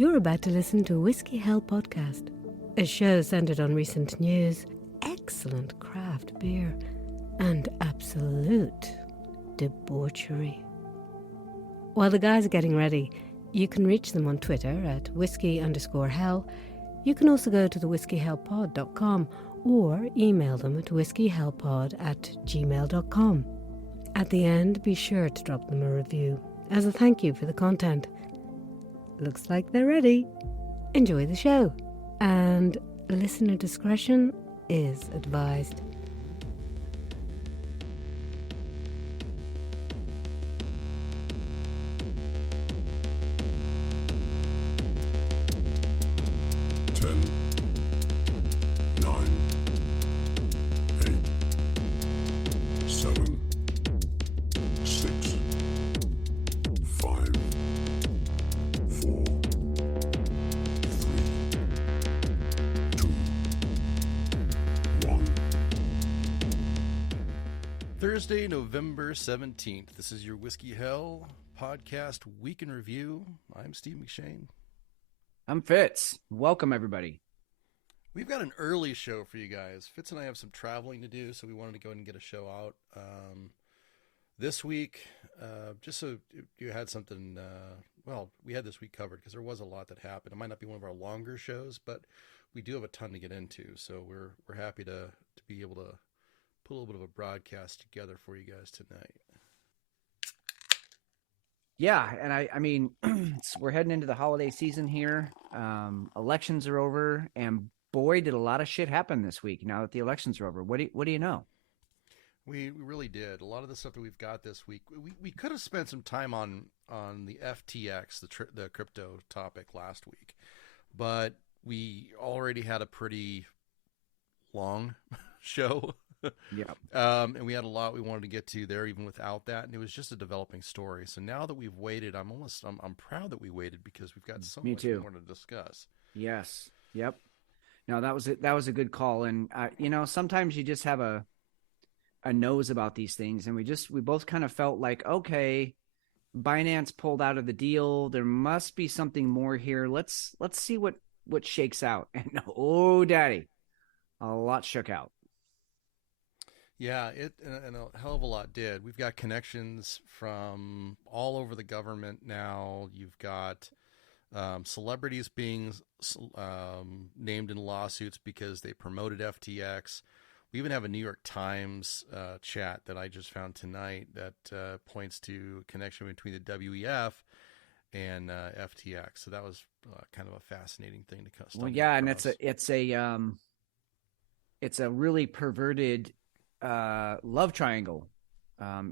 You're about to listen to Whiskey Hell Podcast, a show centered on recent news, excellent craft beer, and absolute debauchery. While the guys are getting ready, you can reach them on Twitter at whiskey_hell. You can also go to the whiskeyhellpod.com or email them at whiskeyhellpod@gmail.com. At the end, be sure to drop them a review as a thank you for the content. Looks like they're ready. Enjoy the show, and listener discretion is advised. Thursday, November 17th. This is your Whiskey Hell Podcast Week in Review. I'm Steve McShane. I'm Fitz. Welcome, everybody. We've got an early show for you guys. Fitz and I have some traveling to do, so we wanted to go ahead and get a show out this week. Just so you had something, we had this week covered because there was a lot that happened. It might not be one of our longer shows, but we do have a ton to get into, so we're happy to be able to put a little bit of a broadcast together for you guys tonight. Yeah, and I mean, we're heading into the holiday season here. Elections are over, and boy, did a lot of shit happen this week. Now that the elections are over, what do you know? We really did. A lot of the stuff that we've got this week, we could have spent some time on the FTX, the crypto topic last week, but we already had a pretty long show. Yeah. And we had a lot we wanted to get to there even without that, and it was just a developing story. So now that we've waited, I'm proud that we waited because we've got so much more to discuss. Yes. Yep. No, that was a good call, and sometimes you just have a nose about these things, and we both kind of felt like, okay, Binance pulled out of the deal. There must be something more here. Let's see what shakes out. And oh, daddy, a lot shook out. Yeah, and a hell of a lot did. We've got connections from all over the government now. You've got celebrities being named in lawsuits because they promoted FTX. We even have a New York Times chat that I just found tonight that points to a connection between the WEF and FTX. So that was kind of a fascinating thing to stumble across. And it's a really perverted love triangle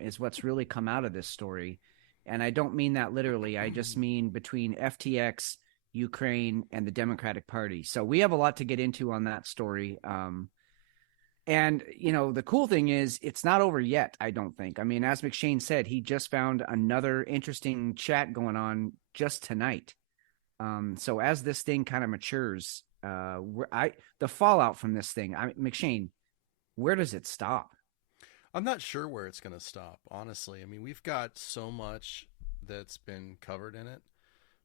is what's really come out of this story. And I don't mean that literally. I just mean between FTX, Ukraine, and the Democratic Party. So we have a lot to get into on that story. And, the cool thing is it's not over yet, I don't think. I mean, as McShane said, he just found another interesting chat going on just tonight. So as this thing kind of matures, the fallout from this thing, McShane, where does it stop? I'm not sure where it's going to stop, honestly. I mean, we've got so much that's been covered in it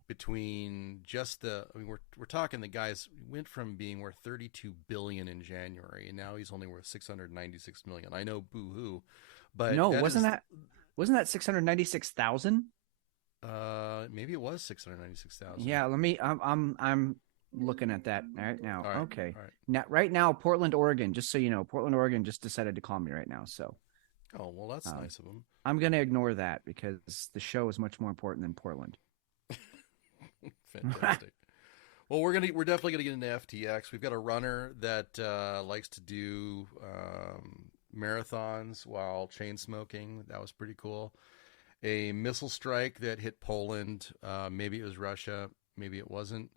between just we're talking the guys went from being worth $32 billion in January, and now he's only worth $696 million. I know, boo-hoo, but no, wasn't that 696,000? Maybe it was 696,000. Yeah, I'm looking at that right now. All right, okay. all right. Now, right now, Portland, Oregon, just so you know, Portland, Oregon just decided to call me right now. So, oh, well, that's nice of them. I'm going to ignore that because the show is much more important than Portland. Fantastic. Well, we're definitely gonna get into FTX. We've got a runner that likes to do marathons while chain smoking. That was pretty cool. A missile strike that hit Poland. Maybe it was Russia. Maybe it wasn't.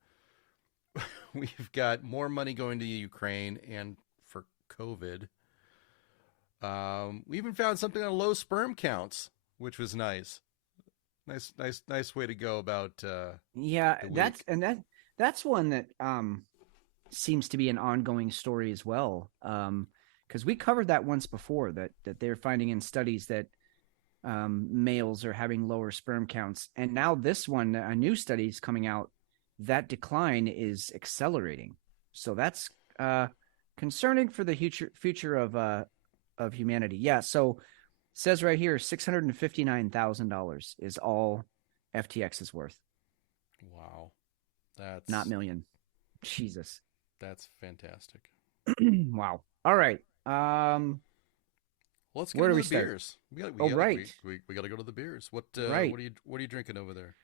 We've got more money going to Ukraine and for COVID. We even found something on low sperm counts, which was nice. Nice way to go about. That's one that seems to be an ongoing story as well. Because we covered that once before that they're finding in studies that males are having lower sperm counts, and now this one, a new study is coming out that decline is accelerating. So that's concerning for the future of humanity. Yeah. So it says right here, $659,000 is all FTX is worth. Wow. Not million. Jesus. That's fantastic. Wow. All right. Let's get Where do into we the start? beers. Right. We got to go to the beers. Right. What are you drinking over there?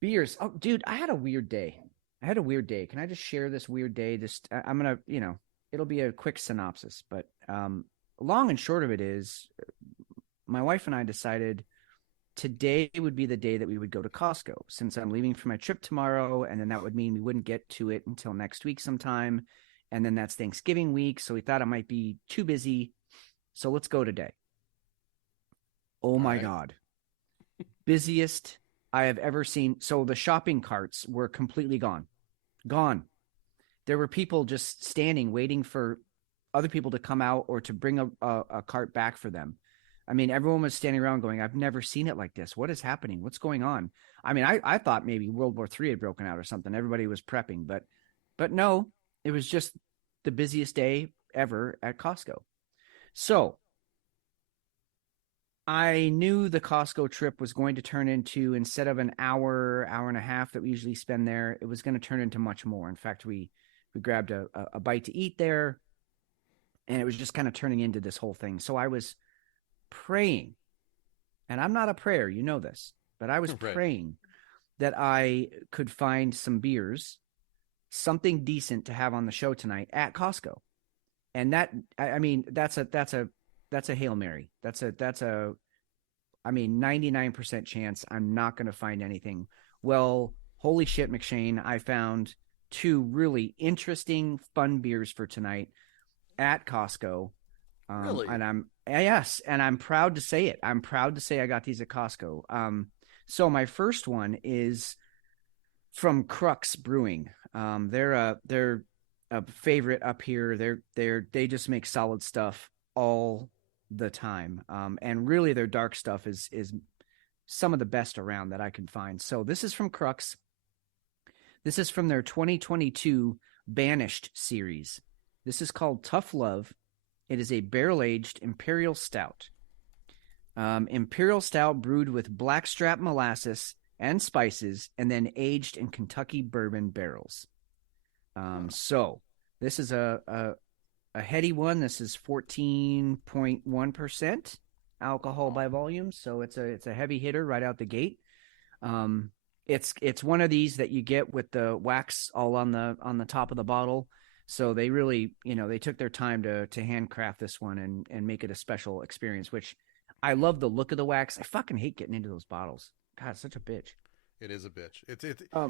Beers. Oh, dude, I had a weird day. Can I just share this weird day? I'm gonna, it'll be a quick synopsis, but long and short of it is, my wife and I decided today would be the day that we would go to Costco, since I'm leaving for my trip tomorrow, and then that would mean we wouldn't get to it until next week sometime, and then that's Thanksgiving week, so we thought it might be too busy, so let's go today. Oh All my right. God. Busiest I have ever seen. So the shopping carts were completely gone. There were people just standing, waiting for other people to come out or to bring a cart back for them. I mean, everyone was standing around going, I've never seen it like this. What is happening? What's going on? I mean, I thought maybe World War III had broken out or something. Everybody was prepping, but no, it was just the busiest day ever at Costco. So I knew the Costco trip was going to turn into, instead of an hour and a half that we usually spend there, it was going to turn into much more. In fact, we grabbed a bite to eat there, and it was just kind of turning into this whole thing. So I was praying, and I'm not a prayer, you know this, but I was Right. praying that I could find some beers, something decent to have on the show tonight at Costco. And that, I mean, that's a Hail Mary. That's a, I mean, 99% chance I'm not going to find anything. Well, holy shit, McShane, I found two really interesting, fun beers for tonight at Costco. Really? And I'm proud to say it. I'm proud to say I got these at Costco. So my first one is from Crux Brewing. They're a favorite up here. They just make solid stuff all the time. And really their dark stuff is some of the best around that I can find. So this is from Crux. This is from their 2022 Banished series. This is called Tough Love. It is a barrel-aged imperial stout. Imperial stout brewed with blackstrap molasses and spices, and then aged in Kentucky bourbon barrels. So this is a heady one. This is 14.1% alcohol by volume, so it's a heavy hitter right out the gate. It's one of these that you get with the wax all on the top of the bottle. So they really, they took their time to handcraft this one and make it a special experience, which I love the look of the wax. I fucking hate getting into those bottles. God, it's such a bitch. It is a bitch.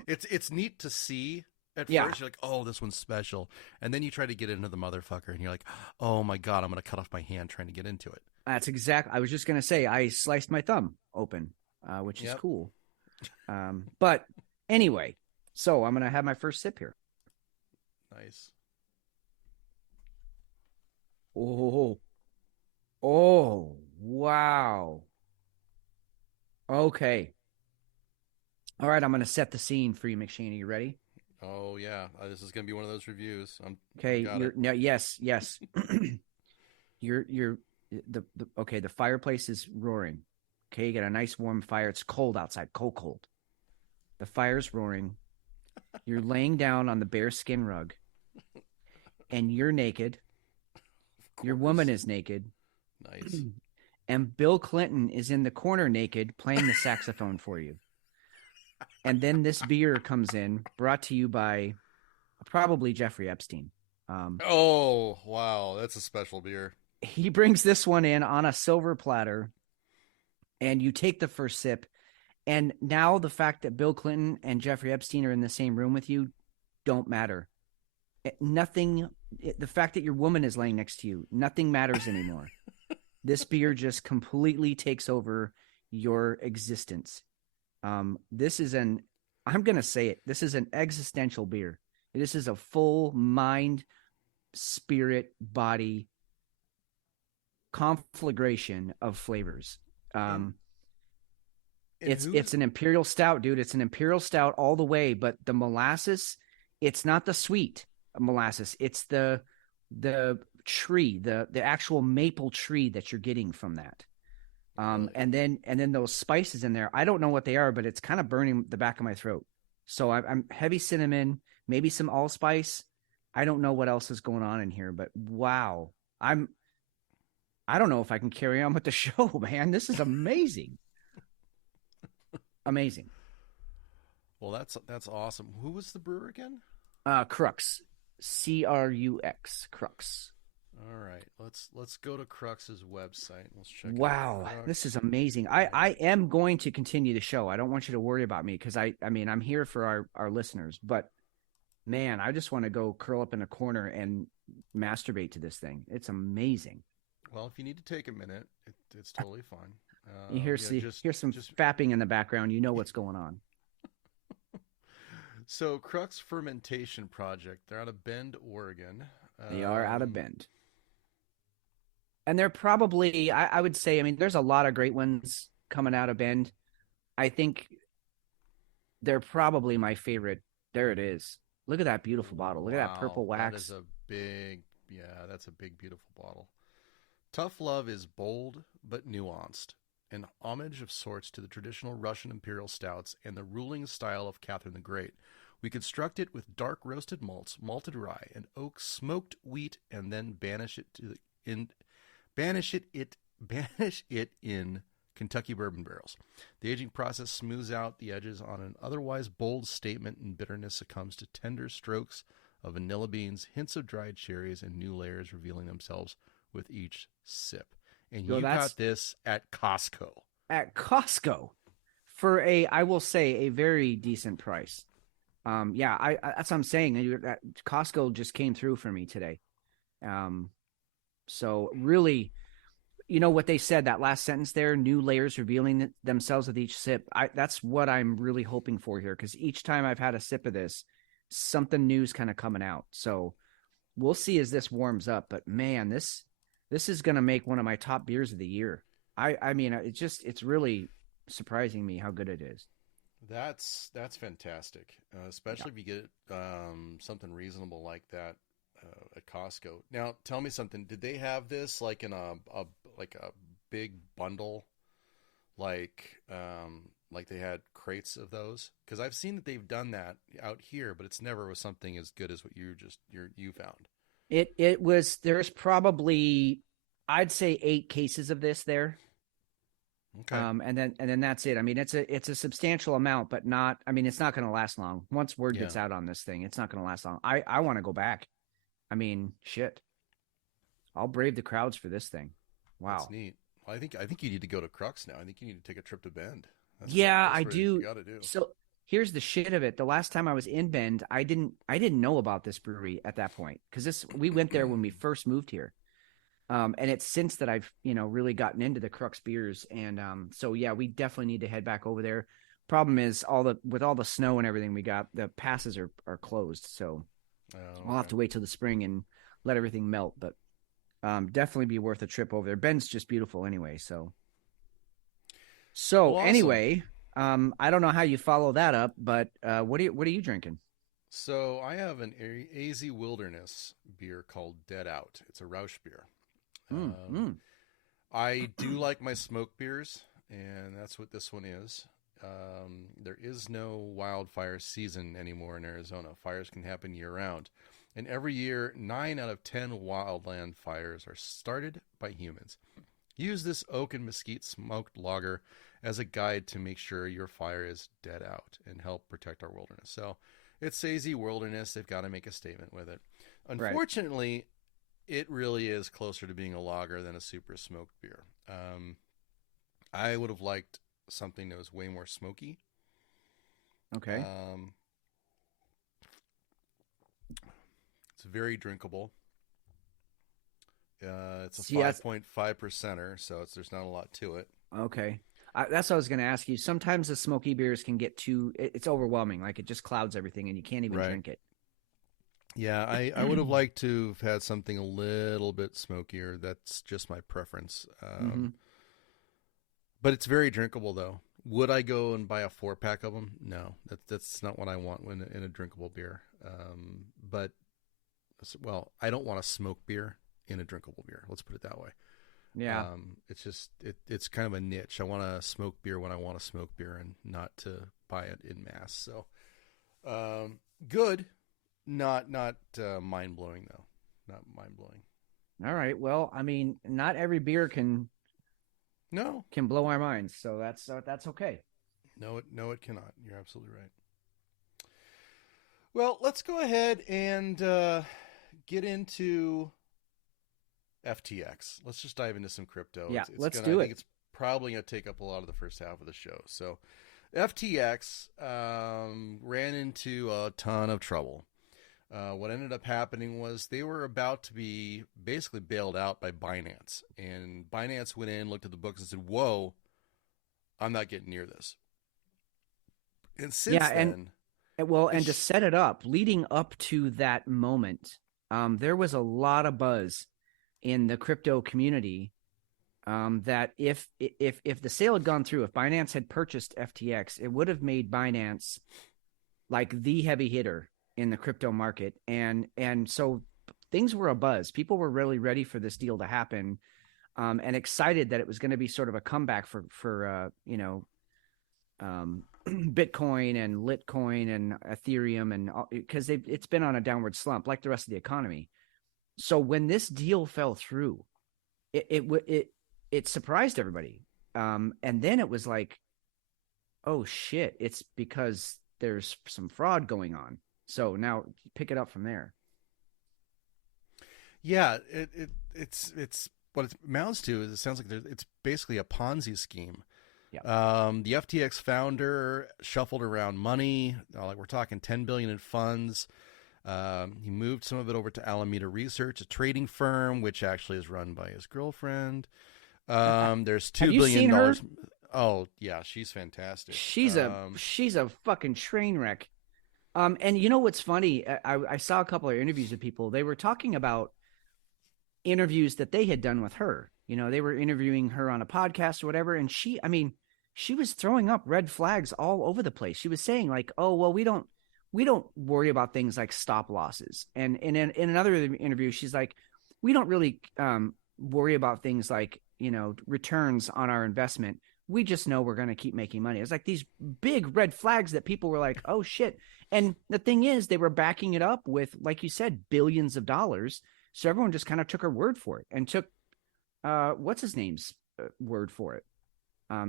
It's neat to see at Yeah. first. You're like, oh, this one's special, and then you try to get into the motherfucker, and you're like, oh my God, I'm gonna cut off my hand trying to get into it. That's exactly. I was just gonna say I sliced my thumb open, which is Yep. cool. But anyway, so I'm gonna have my first sip here. Nice. Oh, wow. Okay. All right, I'm gonna set the scene for you, McShane. Are you ready? Oh yeah, this is gonna be one of those reviews. Okay. Got it. No. Yes. you're okay. The fireplace is roaring. Okay, you got a nice warm fire. It's cold outside, cold. The fire's roaring. You're laying down on the bearskin rug, and you're naked. Your woman is naked. Nice. And Bill Clinton is in the corner naked playing the saxophone for you. And then this beer comes in, brought to you by probably Jeffrey Epstein. Oh wow, that's a special beer. He brings this one in on a silver platter, and you take the first sip. And now the fact that Bill Clinton and Jeffrey Epstein are in the same room with you don't matter. The fact that your woman is laying next to you, nothing matters anymore. This beer just completely takes over your existence. I'm going to say it, this is an existential beer. This is a full mind, spirit, body conflagration of flavors. It's an imperial stout, dude. It's an imperial stout all the way, but the molasses, it's not the sweet molasses. It's the tree, the actual maple tree that you're getting from that. Really? And then those spices in there. I don't know what they are, but it's kind of burning the back of my throat. So I'm heavy cinnamon, maybe some allspice. I don't know what else is going on in here, but wow. I don't know if I can carry on with the show, man. This is amazing. Amazing. Well, that's awesome. Who was the brewer again? Crux. Crux. Crux. All right, let's go to Crux's website. Let's check. Wow, out this is amazing. I am going to continue the show. I don't want you to worry about me because I mean I'm here for our listeners, but man, I just want to go curl up in a corner and masturbate to this thing. It's amazing. Well, if you need to take a minute, it's totally fine. You hear some fapping in the background. You know what's going on. So Crux Fermentation Project. They're out of Bend, Oregon. They are out of Bend. And they're probably, I would say, I mean, there's a lot of great ones coming out of Bend. I think they're probably my favorite. There it is. Look at that beautiful bottle. Look at that purple wax. That's a big, beautiful bottle. Tough Love is bold but nuanced, an homage of sorts to the traditional Russian imperial stouts and the ruling style of Catherine the Great. We construct it with dark roasted malts, malted rye, and oak smoked wheat, and then banish it in Kentucky bourbon barrels. The aging process smooths out the edges on an otherwise bold statement, and bitterness succumbs to tender strokes of vanilla beans, hints of dried cherries, and new layers revealing themselves with each sip. And you got this at Costco. At Costco for I will say, a very decent price. I that's what I'm saying. Costco just came through for me today. So really, you know what they said, that last sentence there, new layers revealing themselves with each sip. That's what I'm really hoping for here, because each time I've had a sip of this, something new's kind of coming out. So we'll see as this warms up. But man, this is going to make one of my top beers of the year. I mean, it's really surprising me how good it is. That's fantastic, especially if you get something reasonable like that at Costco. Now, tell me something. Did they have this like in a big bundle, like they had crates of those? Because I've seen that they've done that out here, but it's never was something as good as what you found. It was. There's probably, I'd say, 8 cases of this there. Okay. And then that's it. I mean, it's a substantial amount, but not. I mean, it's not going to last long. Once word gets out on this thing, it's not going to last long. I want to go back. I mean, shit. I'll brave the crowds for this thing. Wow. That's neat. Well, I think you need to go to Crux now. I think you need to take a trip to Bend. I do. You got to do. So here's the shit of it. The last time I was in Bend, I didn't know about this brewery at that point, because we went there when we first moved here. And it's since that I've, really gotten into the Crux beers. And so, yeah, we definitely need to head back over there. Problem is, with all the snow and everything we got, the passes are closed. So I'll have to wait till the spring and let everything melt. But definitely be worth a trip over there. Bend's just beautiful anyway. So awesome. Anyway, I don't know how you follow that up, but what are you drinking? So I have an AZ Wilderness beer called Dead Out. It's a Rausch beer. I do like my smoke beers, and that's what this one is. There is no wildfire season anymore in Arizona. Fires can happen year-round. And every year, 9 out of 10 wildland fires are started by humans. Use this oak and mesquite smoked lager as a guide to make sure your fire is dead out and help protect our wilderness. So it's AZ Wilderness. They've got to make a statement with it. Unfortunately, it really is closer to being a lager than a super smoked beer. I would have liked something that was way more smoky. Okay. It's very drinkable. It's a 5.5%er, so there's not a lot to it. Okay. That's what I was going to ask you. Sometimes the smoky beers can get it's overwhelming. Like, it just clouds everything and you can't even drink it. Yeah, I would have liked to have had something a little bit smokier. That's just my preference. But it's very drinkable, though. Would I go and buy a 4-pack of them? No, that's not what I want in a drinkable beer. But well, I don't want to smoke beer in a drinkable beer. Let's put it that way. Yeah. It's just it's kind of a niche. I want to smoke beer when I want to smoke beer and not to buy it in mass. So, good. Not mind blowing though. Not mind blowing. All right. Well, I mean, not every beer can blow our minds. So that's okay. No, it cannot. You're absolutely right. Well, let's go ahead and get into FTX. Let's just dive into some crypto. Yeah, let's I do think it. it's probably going to take up a lot of the first half of the show. So FTX ran into a ton of trouble. What ended up happening was they were about to be basically bailed out by Binance. And Binance went in, looked at the books and said, whoa, I'm not getting near this. And since then... And to set it up, leading up to that moment, there was a lot of buzz in the crypto community that if the sale had gone through, if Binance had purchased FTX, it would have made Binance like the heavy hitter in the crypto market. And so things were abuzz. People were really ready for this deal to happen, and excited that it was going to be sort of a comeback for Bitcoin and Litecoin and Ethereum, and because it's been on a downward slump like the rest of the economy. So when this deal fell through, it surprised everybody. And then it was like, oh shit, it's because there's some fraud going on. So now pick it up from there. Yeah, it's what it amounts to is it sounds like it's basically a Ponzi scheme. Yeah. The FTX founder shuffled around money, like we're talking $10 billion in funds. He moved some of it over to Alameda Research, a trading firm, which actually is run by his girlfriend. There's $2 billion. Oh yeah, she's fantastic. She's a fucking train wreck. And you know what's funny? I saw a couple of interviews with people. They were talking about interviews that they had done with her. You know, they were interviewing her on a podcast or whatever. And she was throwing up red flags all over the place. She was saying like, oh, well, we don't worry about things like stop losses. And in another interview, she's like, we don't really worry about things like, returns on our investment. We just know we're going to keep making money. It's like these big red flags that people were like, oh shit. And the thing is, they were backing it up with, like you said, billions of dollars. So everyone just kind of took her word for it and took what's his name's word for it,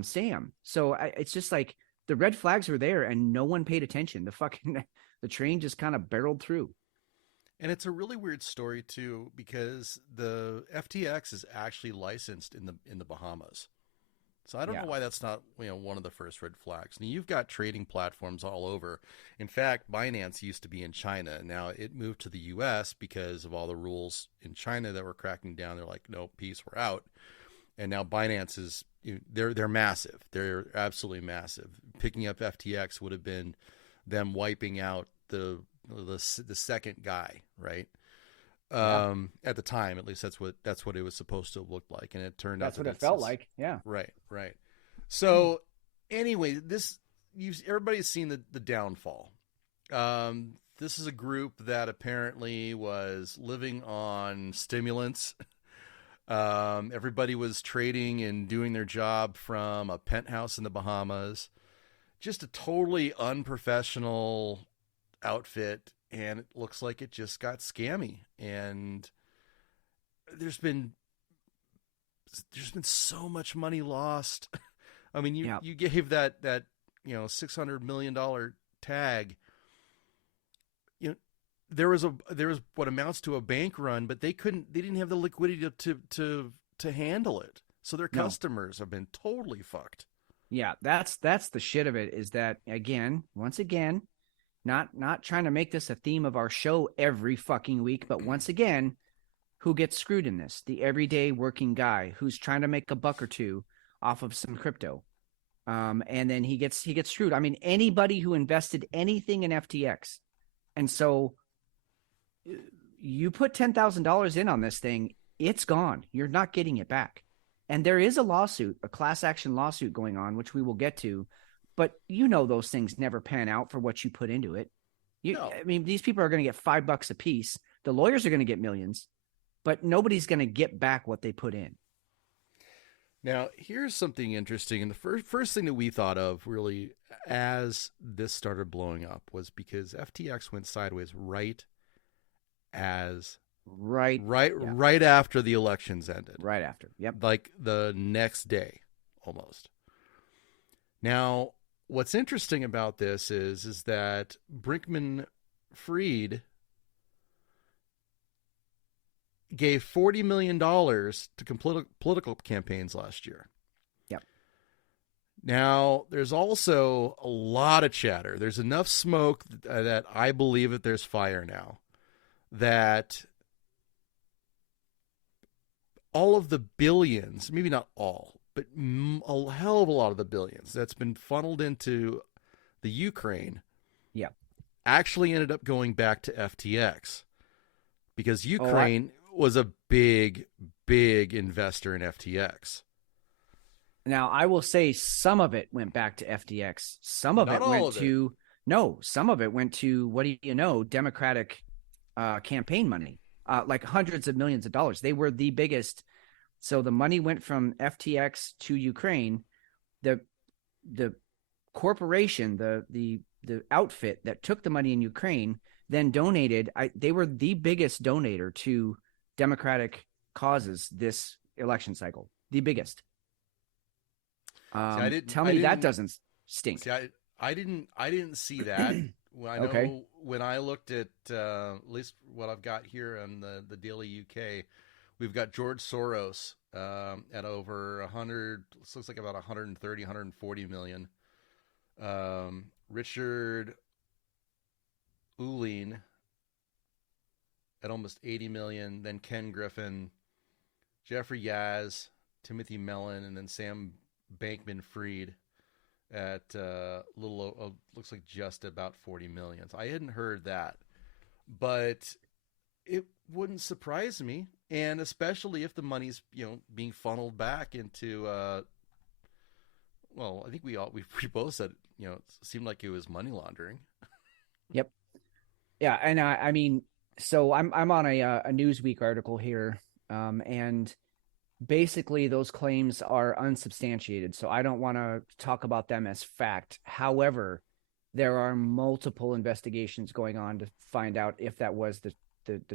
Sam. So it's just like the red flags were there and no one paid attention. The train just kind of barreled through. And it's a really weird story too, because the FTX is actually licensed in the Bahamas. So I don't know why that's not one of the first red flags. Now you've got trading platforms all over. In fact, Binance used to be in China. Now it moved to the U.S. because of all the rules in China that were cracking down. They're like, no, peace, we're out. And now Binance is they're massive. They're absolutely massive. Picking up FTX would have been them wiping out the second guy, right? At the time, at least that's what it was supposed to have looked like, and it turned out that's what it felt like. Yeah, right. So anyway, everybody's seen the downfall. This is a group that apparently was living on stimulants. Everybody was trading and doing their job from a penthouse in the Bahamas. Just a totally unprofessional outfit. And it looks like it just got scammy, and there's been so much money lost. I mean, you gave that $600 million tag. There was what amounts to a bank run, but they didn't have the liquidity to handle it. So their customers have been totally fucked. Yeah, that's the shit of it. Is that once again. Not trying to make this a theme of our show every fucking week, but once again, who gets screwed in this? The everyday working guy who's trying to make a buck or two off of some crypto. And then he gets screwed. I mean, anybody who invested anything in FTX. And so you put $10,000 in on this thing, it's gone. You're not getting it back. And there is a lawsuit, a class action lawsuit going on, which we will get to. But those things never pan out for what you put into it. No. I mean, these people are going to get $5 a piece. The lawyers are going to get millions, but nobody's going to get back what they put in. Now, here's something interesting. And the first thing that we thought of really as this started blowing up was because FTX went sideways right after the elections ended. Right after. Yep. Like the next day almost. Now, what's interesting about this is that Brinkman-Fried gave $40 million to political campaigns last year. Yep. Now, there's also a lot of chatter. There's enough smoke that I believe that there's fire now. That all of the billions, maybe not all, but a hell of a lot of the billions that's been funneled into the Ukraine actually ended up going back to FTX. Because Ukraine was a big investor in FTX. Now, I will say some of it went back to FTX. Some of it went to, what do you know, Democratic campaign money, like hundreds of millions of dollars. They were the biggest. So the money went from FTX to Ukraine. The corporation, the outfit that took the money in Ukraine then donated. They were the biggest donator to Democratic causes this election cycle. The biggest. Tell me that doesn't stink. See, I didn't see that. I know when I looked at least what I've got here on the Daily UK, we've got George Soros at over 100. Looks like about 130, 140 million. Richard Uline at almost 80 million. Then Ken Griffin, Jeffrey Yaz, Timothy Mellon, and then Sam Bankman-Fried at looks like just about 40 million. So I hadn't heard that, but it wouldn't surprise me, and especially if the money's being funneled back into well, I think we both said it seemed like it was money laundering. Yep. Yeah, and I mean, so I'm on a Newsweek article here, and basically those claims are unsubstantiated, so I don't want to talk about them as fact. However, there are multiple investigations going on to find out if that was the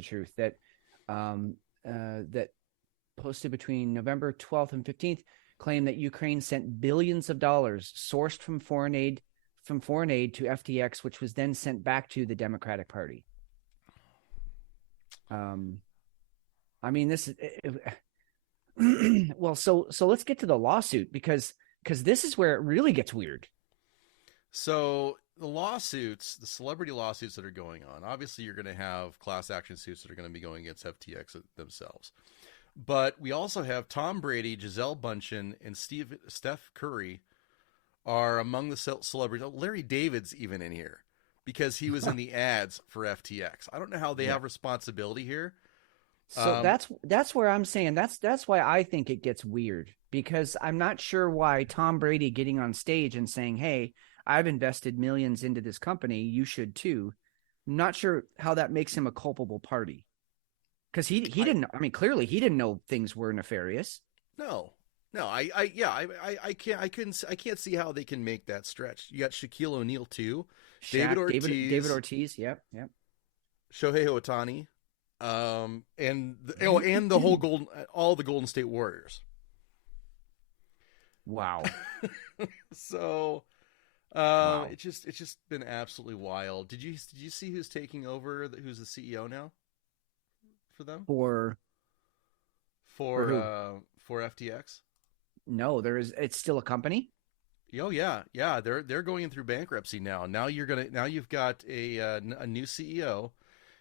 truth. That that posted between November 12th and 15th claim that Ukraine sent billions of dollars sourced from foreign aid to FTX, which was then sent back to the Democratic Party. I mean, this is well, so let's get to the lawsuit because this is where it really gets weird. So the celebrity lawsuits that are going on, obviously you're going to have class action suits that are going to be going against FTX themselves. But we also have Tom Brady, Gisele Bündchen, and Steph Curry are among the celebrities. Larry David's even in here because he was in the ads for FTX. I don't know how they have responsibility here. So that's where I'm saying that's why I think it gets weird, because I'm not sure why Tom Brady getting on stage and saying, "Hey, I've invested millions into this company, you should too." I'm not sure how that makes him a culpable party, because he didn't. I mean, clearly he didn't know things were nefarious. No, I can't see how they can make that stretch. You got Shaquille O'Neal too, David Ortiz, yep, Shohei Ohtani. And the whole all the Golden State Warriors. Wow. So, wow. It's just been absolutely wild. Did you see who's taking over? Who's the CEO now for them? For FTX? No, it's still a company. Oh yeah. They're going through bankruptcy now. Now you've got a new CEO.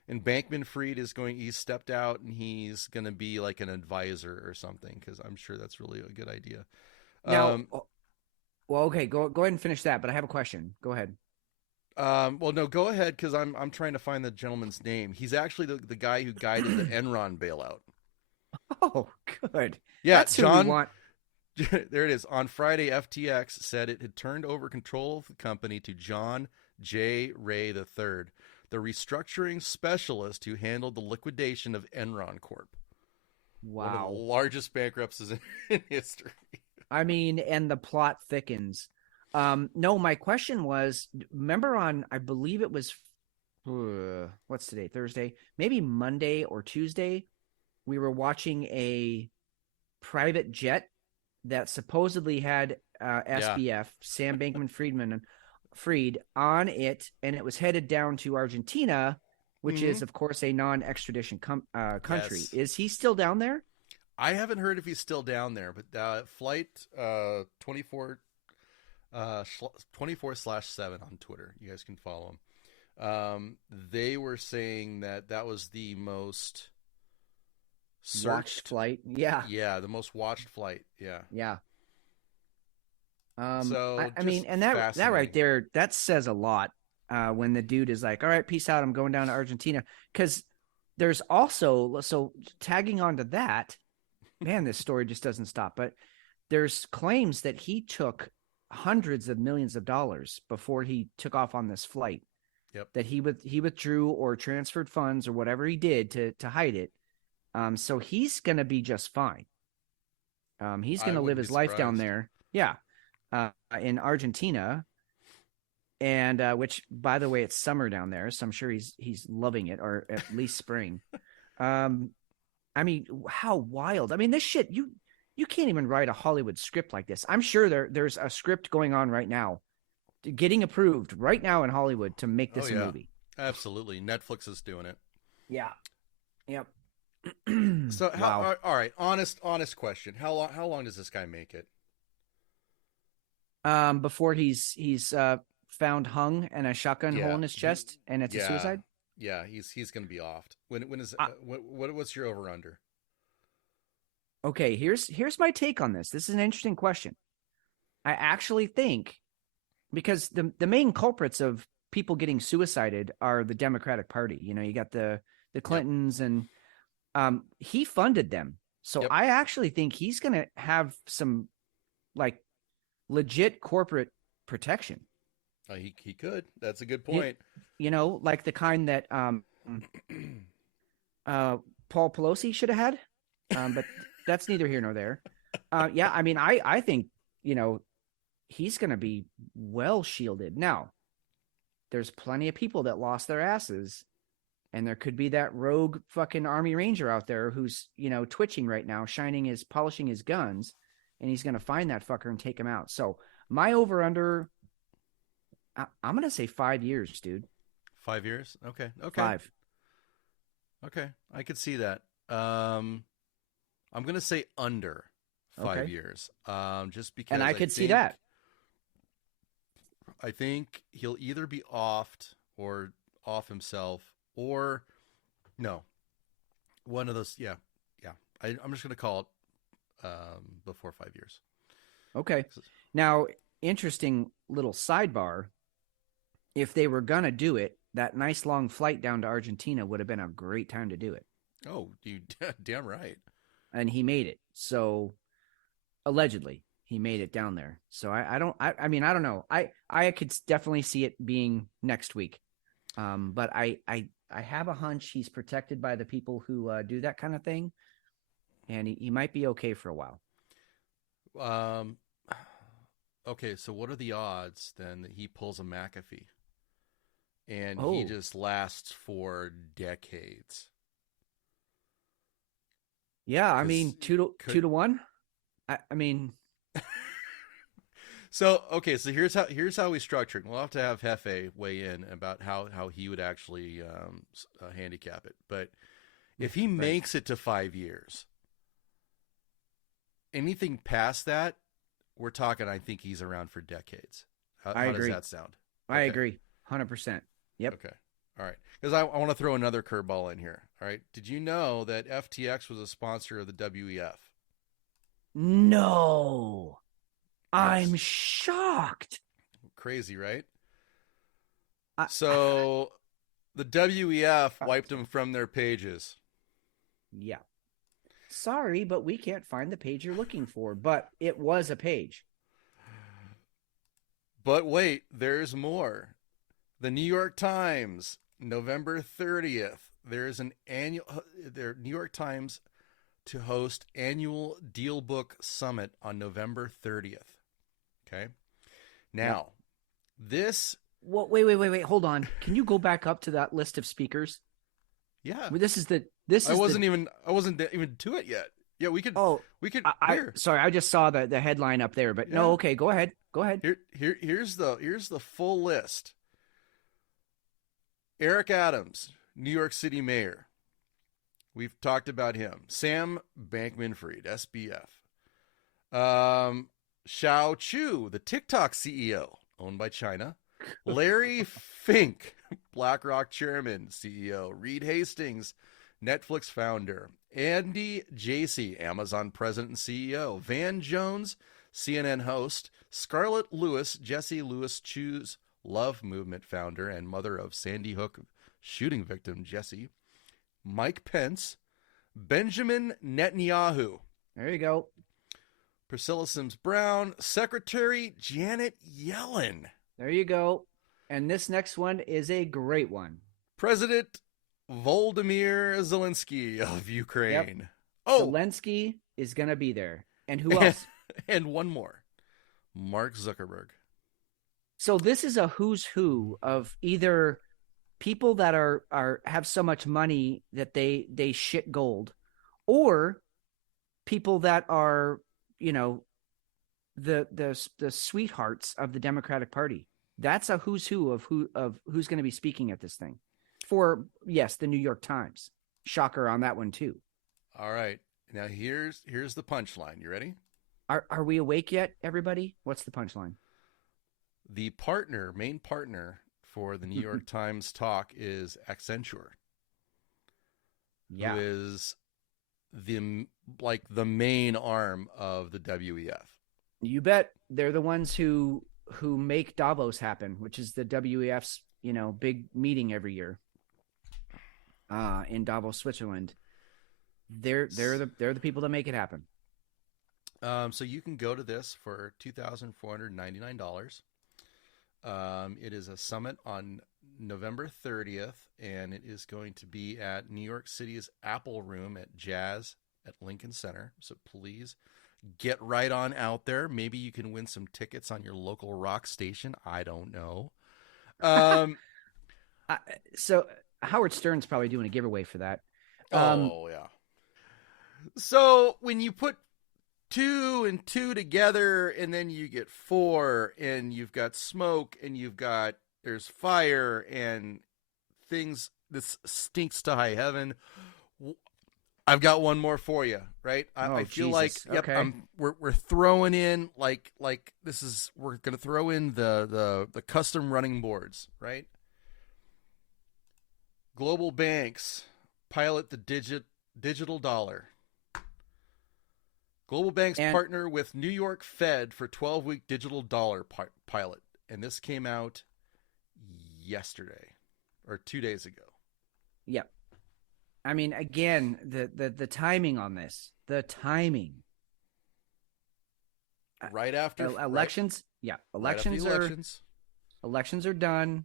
And Bankman-Fried he's stepped out and he's going to be like an advisor or something, because I'm sure that's really a good idea. Now, well, okay, go ahead and finish that, but I have a question. Go ahead. Well, no, go ahead, because I'm trying to find the gentleman's name. He's actually the guy who guided the Enron bailout. Oh, good. Yeah, that's who we want. There it is. On Friday, FTX said it had turned over control of the company to John J. Ray III, the restructuring specialist who handled the liquidation of Enron Corp. One of the Wow. largest bankruptcies in history. I mean, and the plot thickens. No, my question was, remember on, I believe it was, what's today? Thursday? Maybe Monday or Tuesday. We were watching a private jet that supposedly had SBF, Sam Bankman-Fried, on it, and it was headed down to Argentina, which is, of course, a non-extradition country. Yes. Is he still down there? I haven't heard if he's still down there, but flight 24/7 on Twitter. You guys can follow him. They were saying that was the most Watched flight. Yeah, the most watched flight. Yeah. I mean, and that right there, that says a lot. When the dude is like, "All right, peace out. I'm going down to Argentina," because there's also, so tagging onto that, man, this story just doesn't stop. But there's claims that he took hundreds of millions of dollars before he took off on this flight. Yep. That he withdrew or transferred funds or whatever he did to hide it. So he's going to be just fine. He's going to live his life down there. Yeah. In Argentina. And which, by the way, it's summer down there. So I'm sure he's loving it, or at least spring. I mean, how wild. I mean, this shit, you can't even write a Hollywood script like this. I'm sure there's a script going on right now, getting approved right now in Hollywood to make this a movie. Absolutely. Netflix is doing it. Yeah. Yep. So Wow. all right, honest question. How long does this guy make it? Before he's found hung and a shotgun hole in his chest, and it's a suicide. Yeah, he's going to be offed. When is what's your over under? Okay, here's my take on this. This is an interesting question. I actually think, because the main culprits of people getting suicided are the Democratic Party. You know, you got the Clintons, and he funded them. So I actually think he's going to have some like legit corporate protection. He could. That's a good point. You know, like the kind that Paul Pelosi should have had. But that's neither here nor there. Yeah, I mean, I think, you know, he's going to be well shielded. Now, there's plenty of people that lost their asses, and there could be that rogue fucking Army Ranger out there who's, you know, twitching right now, polishing his guns, and he's going to find that fucker and take him out. So my over under, I'm going to say 5 years, dude. 5 years? Okay. 5. Okay. I could see that. I'm going to say under 5 years. Just because. And I could see that. I think he'll either be offed or off himself, or no, one of those. Yeah. I'm just going to call it before 5 years. Okay. Now, interesting little sidebar. If they were going to do it, that nice long flight down to Argentina would have been a great time to do it. Oh, you damn right. And he made it. So allegedly he made it down there. So I don't know. I could definitely see it being next week. But I have a hunch he's protected by the people who do that kind of thing. And he might be okay for a while. Okay, so what are the odds then that he pulls a McAfee and Oh. he just lasts for decades? Yeah, I mean, 2 to 1. I mean, so here's how we structure it. We'll have to have Hefe weigh in about how he would actually handicap it. But if he makes it to 5 years, anything past that, we're talking, I think he's around for decades. How agree. does that sound? I agree 100%. Yep. Okay. All right. Because I want to throw another curveball in here. All right. Did you know that FTX was a sponsor of the WEF? No. Yes. I'm shocked. Crazy, right? So the WEF wiped them from their pages. Yeah. Sorry, but we can't find the page you're looking for. But it was a page. But wait, there's more. The New York Times, November 30th. There's an annual New York Times to host annual Deal Book Summit on November 30th. Okay. Now, this. Well, wait. Hold on. Can you go back up to that list of speakers? Yeah. This is I wasn't even to it yet. Yeah, we could. Sorry, I just saw the headline up there, but no. Okay, go ahead. Here's the full list. Eric Adams, New York City Mayor. We've talked about him. Sam Bankman-Fried, SBF. Xiao Chu, the TikTok CEO, owned by China. Larry Fink, BlackRock Chairman, CEO. Reed Hastings, Netflix founder. Andy Jassy, Amazon President and CEO. Van Jones, CNN host. Scarlett Lewis, Jesse Lewis Chu's Love Movement founder and mother of Sandy Hook shooting victim Jesse. Mike Pence, Benjamin Netanyahu. There you go. Priscilla Sims Brown, Secretary Janet Yellen. There you go. And this next one is a great one. President Volodymyr Zelensky of Ukraine. Yep. Oh, Zelensky is going to be there. And who else? And one more. Mark Zuckerberg. So this is a who's who of either people that are have so much money that they shit gold, or people that are, the sweethearts of the Democratic Party. That's a who's who of who's going to be speaking at this thing. For the New York Times. Shocker on that one too. All right. Now here's the punchline. You ready? Are we awake yet, everybody? What's the punchline? The main partner for the New York Times talk is Accenture. Yeah. Who is the main arm of the WEF. You bet. They're the ones who make Davos happen, which is the WEF's, big meeting every year. In Davos, Switzerland. They're the people that make it happen. So you can go to this for $2,499. It is a summit on November 30th, and it is going to be at New York City's Apple Room at Jazz at Lincoln Center. So please get right on out there. Maybe you can win some tickets on your local rock station. I don't know. So Howard Stern's probably doing a giveaway for that. Yeah. So when you put 2 and 2 together, and then you get 4, and you've got smoke, and there's fire, and things. This stinks to high heaven. I've got one more for you, right? I feel Jesus. like Okay. we're throwing in like we're gonna throw in the custom running boards, right? Global banks pilot the digital dollar. Global banks partner with New York Fed for 12-week digital dollar pilot. And this came out yesterday or 2 days ago. Yep. I mean, again, the timing on this, Right after elections. Right, yeah. Elections Elections are done.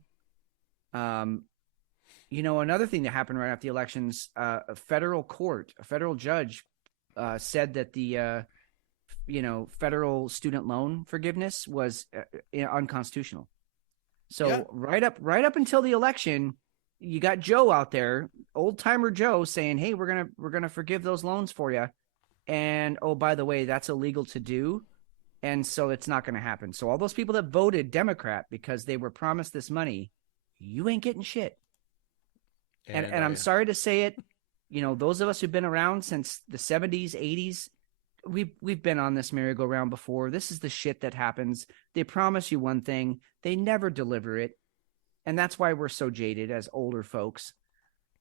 Another thing that happened right after the elections, a federal judge said that the federal student loan forgiveness was unconstitutional. So right up until the election, you got Joe out there, old timer Joe, saying, "Hey, we're gonna forgive those loans for you," and oh, by the way, that's illegal to do, and so it's not going to happen. So all those people that voted Democrat because they were promised this money, you ain't getting shit. And I'm sorry to say it, those of us who've been around since the 70s, 80s, we've been on this merry-go-round before. This is the shit that happens. They promise you one thing, they never deliver it. And that's why we're so jaded as older folks.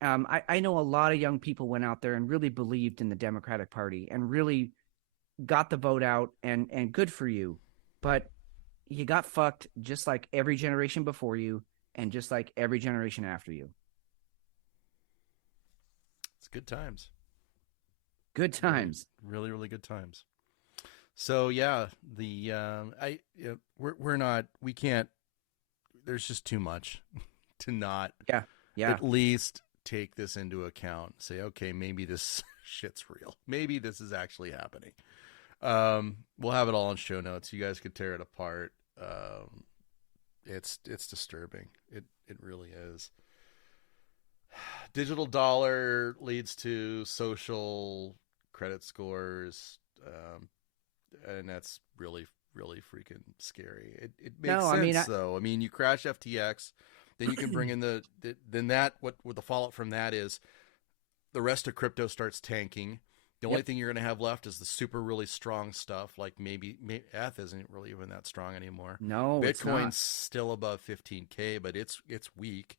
I know a lot of young people went out there and really believed in the Democratic Party and really got the vote out, and good for you. But you got fucked just like every generation before you and just like every generation after you. It's good times. Good times. Really, really good times. So yeah, we can't. There's just too much to not Yeah. Yeah. at least take this into account. Say, okay, maybe this shit's real. Maybe this is actually happening. We'll have it all in show notes. You guys could tear it apart. It's disturbing. It really is. Digital dollar leads to social credit scores, and that's really, really freaking scary. It makes sense though. I mean, you crash FTX, then you can bring in what the fallout from that is the rest of crypto starts tanking. The only thing you're going to have left is the super really strong stuff, like maybe ETH isn't really even that strong anymore. No, Bitcoin's still above 15K, but it's weak.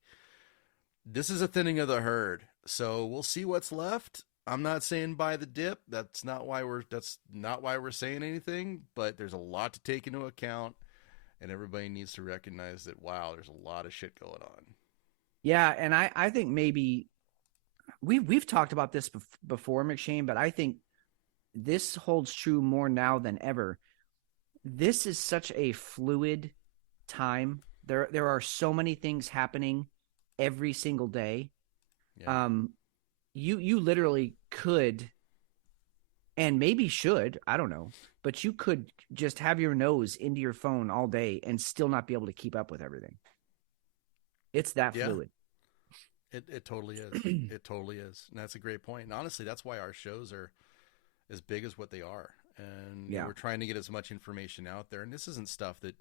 This is a thinning of the herd, so we'll see what's left. I'm not saying buy the dip. That's not why we're saying anything. But there's a lot to take into account, and everybody needs to recognize that. Wow, there's a lot of shit going on. Yeah, and I think maybe we've talked about this before, McShane, but I think this holds true more now than ever. This is such a fluid time. There are so many things happening every single day. Yeah. You literally could, and maybe should, I don't know, but you could just have your nose into your phone all day and still not be able to keep up with everything. It's that fluid. It totally is. It totally is. And that's a great point. And honestly, that's why our shows are as big as what they are. And we're trying to get as much information out there. And this isn't stuff that,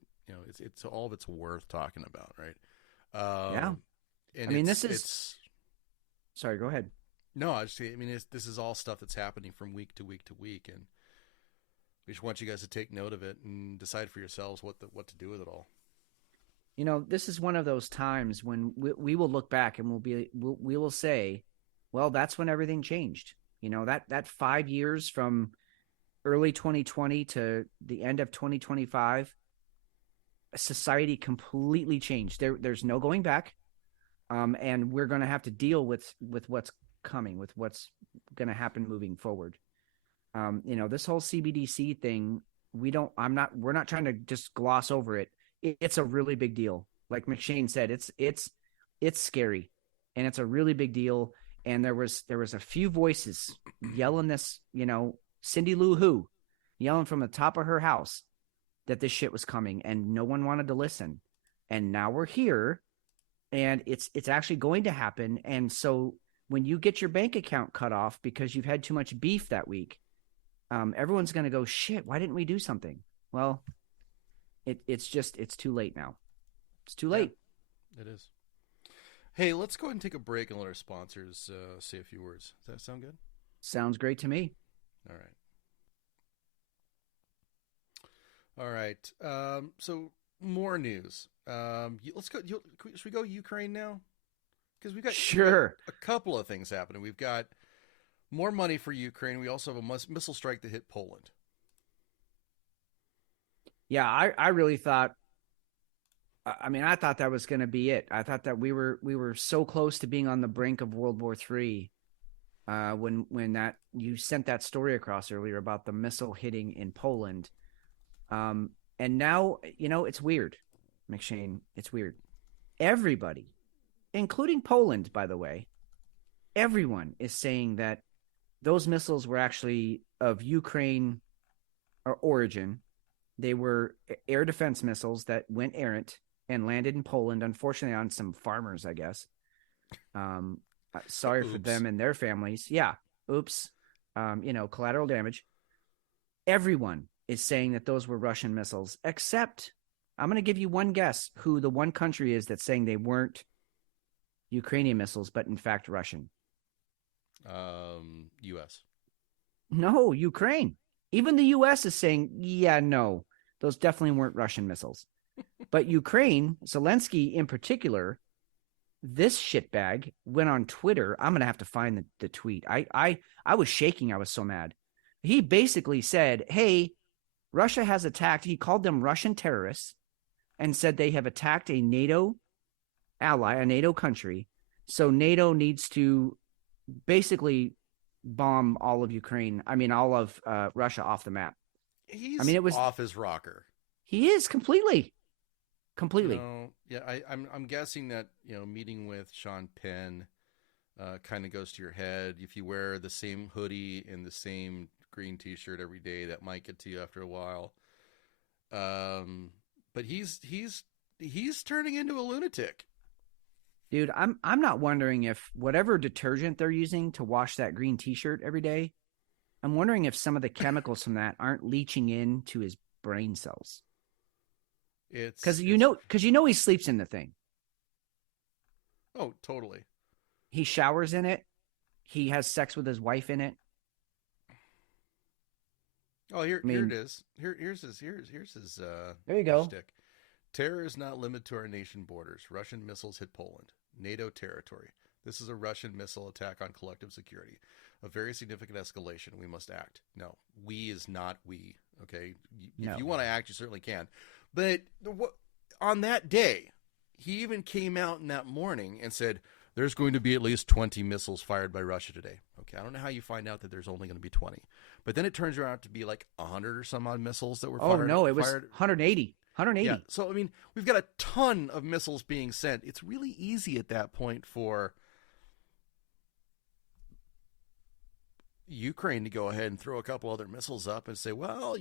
it's all of it's worth talking about, right? And I mean, sorry, go ahead. No, this is all stuff that's happening from week to week to week. And we just want you guys to take note of it and decide for yourselves what to do with it all. This is one of those times when we will look back and we will say, well, that's when everything changed. That 5 years from early 2020 to the end of 2025, society completely changed. There's no going back. And we're going to have to deal with what's coming, with what's going to happen moving forward. This whole CBDC thing, we're not trying to just gloss over it. It's a really big deal. Like McShane said, it's scary, and it's a really big deal. And there was a few voices yelling this, Cindy Lou Who, yelling from the top of her house that this shit was coming, and no one wanted to listen. And now we're here, and it's actually going to happen. And so when you get your bank account cut off because you've had too much beef that week, everyone's going to go, shit, why didn't we do something? Well, it's too late now. It's too late. Yeah, it is. Hey, let's go ahead and take a break and let our sponsors say a few words. Does that sound good? Sounds great to me. All right. So more news. Let's go. Should we go Ukraine now? Because we got a couple of things happening. We've got more money for Ukraine. We also have a missile strike that hit Poland. Yeah, I really thought. I thought that was going to be it. I thought that we were so close to being on the brink of World War III when that you sent that story across earlier about the missile hitting in Poland. And now, it's weird, McShane. It's weird. Everybody, including Poland, by the way, everyone is saying that those missiles were actually of Ukraine origin. They were air defense missiles that went errant and landed in Poland, unfortunately, on some farmers, I guess. Sorry for them and their families. Yeah. Oops. Collateral damage. Everyone is saying that those were Russian missiles, except I'm going to give you one guess who the one country is that's saying they weren't Ukrainian missiles, but in fact Russian. U.S. No, Ukraine. Even the U.S. is saying, yeah, no, those definitely weren't Russian missiles. But Ukraine, Zelensky in particular, this shitbag went on Twitter. I'm going to have to find the tweet. I was shaking. I was so mad. He basically said, hey, Russia has attacked. He called them Russian terrorists and said they have attacked a NATO ally, a NATO country. So NATO needs to basically bomb all of Ukraine. I mean, all of Russia off the map. He's off his rocker. He is completely. Yeah, I'm guessing that meeting with Sean Penn kind of goes to your head. If you wear the same hoodie and the same green T-shirt every day, that might get to you after a while. But he's turning into a lunatic. Dude, I'm not wondering if whatever detergent they're using to wash that green T-shirt every day, I'm wondering if some of the chemicals from that aren't leaching into his brain cells. Because he sleeps in the thing. Oh, totally. He showers in it. He has sex with his wife in it. Oh, here it is. Here's his. There you go. Stick. Terror is not limited to our nation borders. Russian missiles hit Poland, NATO territory. This is a Russian missile attack on collective security. A very significant escalation. We must act. No, we is not we. Okay, if you want to act, you certainly can. But on that day, he even came out in that morning and said, there's going to be at least 20 missiles fired by Russia today. Okay, I don't know how you find out that there's only going to be 20. But then it turns around to be like 100 or some odd missiles that were fired. Oh, no, it was 180. 180. Yeah, so, I mean, we've got a ton of missiles being sent. It's really easy at that point for Ukraine to go ahead and throw a couple other missiles up and say, well,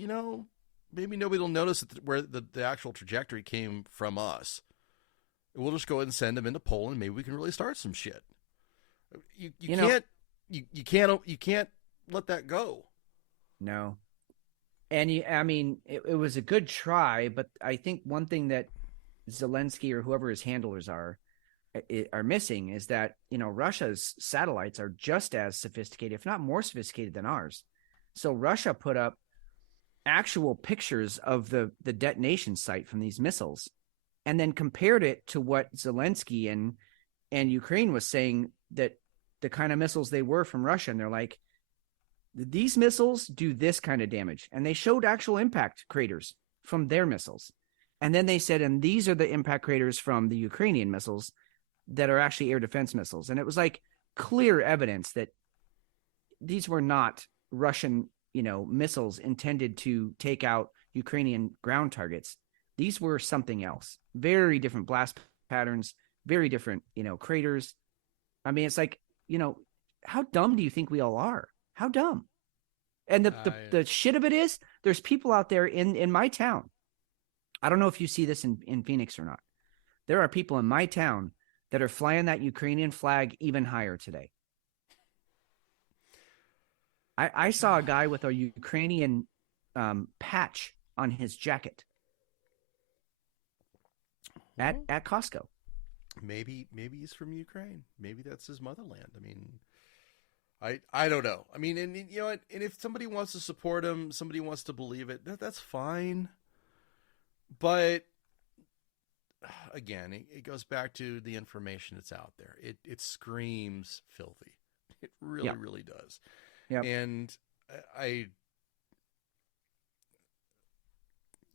maybe nobody will notice where the actual trajectory came from us. We'll just go ahead and send them into Poland. Maybe we can really start some shit. You can't let that go. No. And it was a good try, but I think one thing that Zelensky or whoever his handlers are missing is that, Russia's satellites are just as sophisticated, if not more sophisticated than ours. So Russia put up actual pictures of the detonation site from these missiles and then compared it to what Zelensky and Ukraine was saying that the kind of missiles they were from Russia. And they're like, these missiles do this kind of damage. And they showed actual impact craters from their missiles. And then they said, and these are the impact craters from the Ukrainian missiles that are actually air defense missiles. And it was like clear evidence that these were not Russian, missiles intended to take out Ukrainian ground targets. These were something else. Very different blast patterns, very different, craters. I mean, it's like, how dumb do you think we all are? How dumb? And the shit of it is, there's people out there in my town. I don't know if you see this in Phoenix or not. There are people in my town that are flying that Ukrainian flag even higher today. I saw a guy with a Ukrainian patch on his jacket at Costco. Maybe he's from Ukraine. Maybe that's his motherland. I mean, I don't know. I mean, and and if somebody wants to support him, somebody wants to believe it, that's fine. But again, it goes back to the information that's out there. It screams filthy. It really, really does. Yeah. And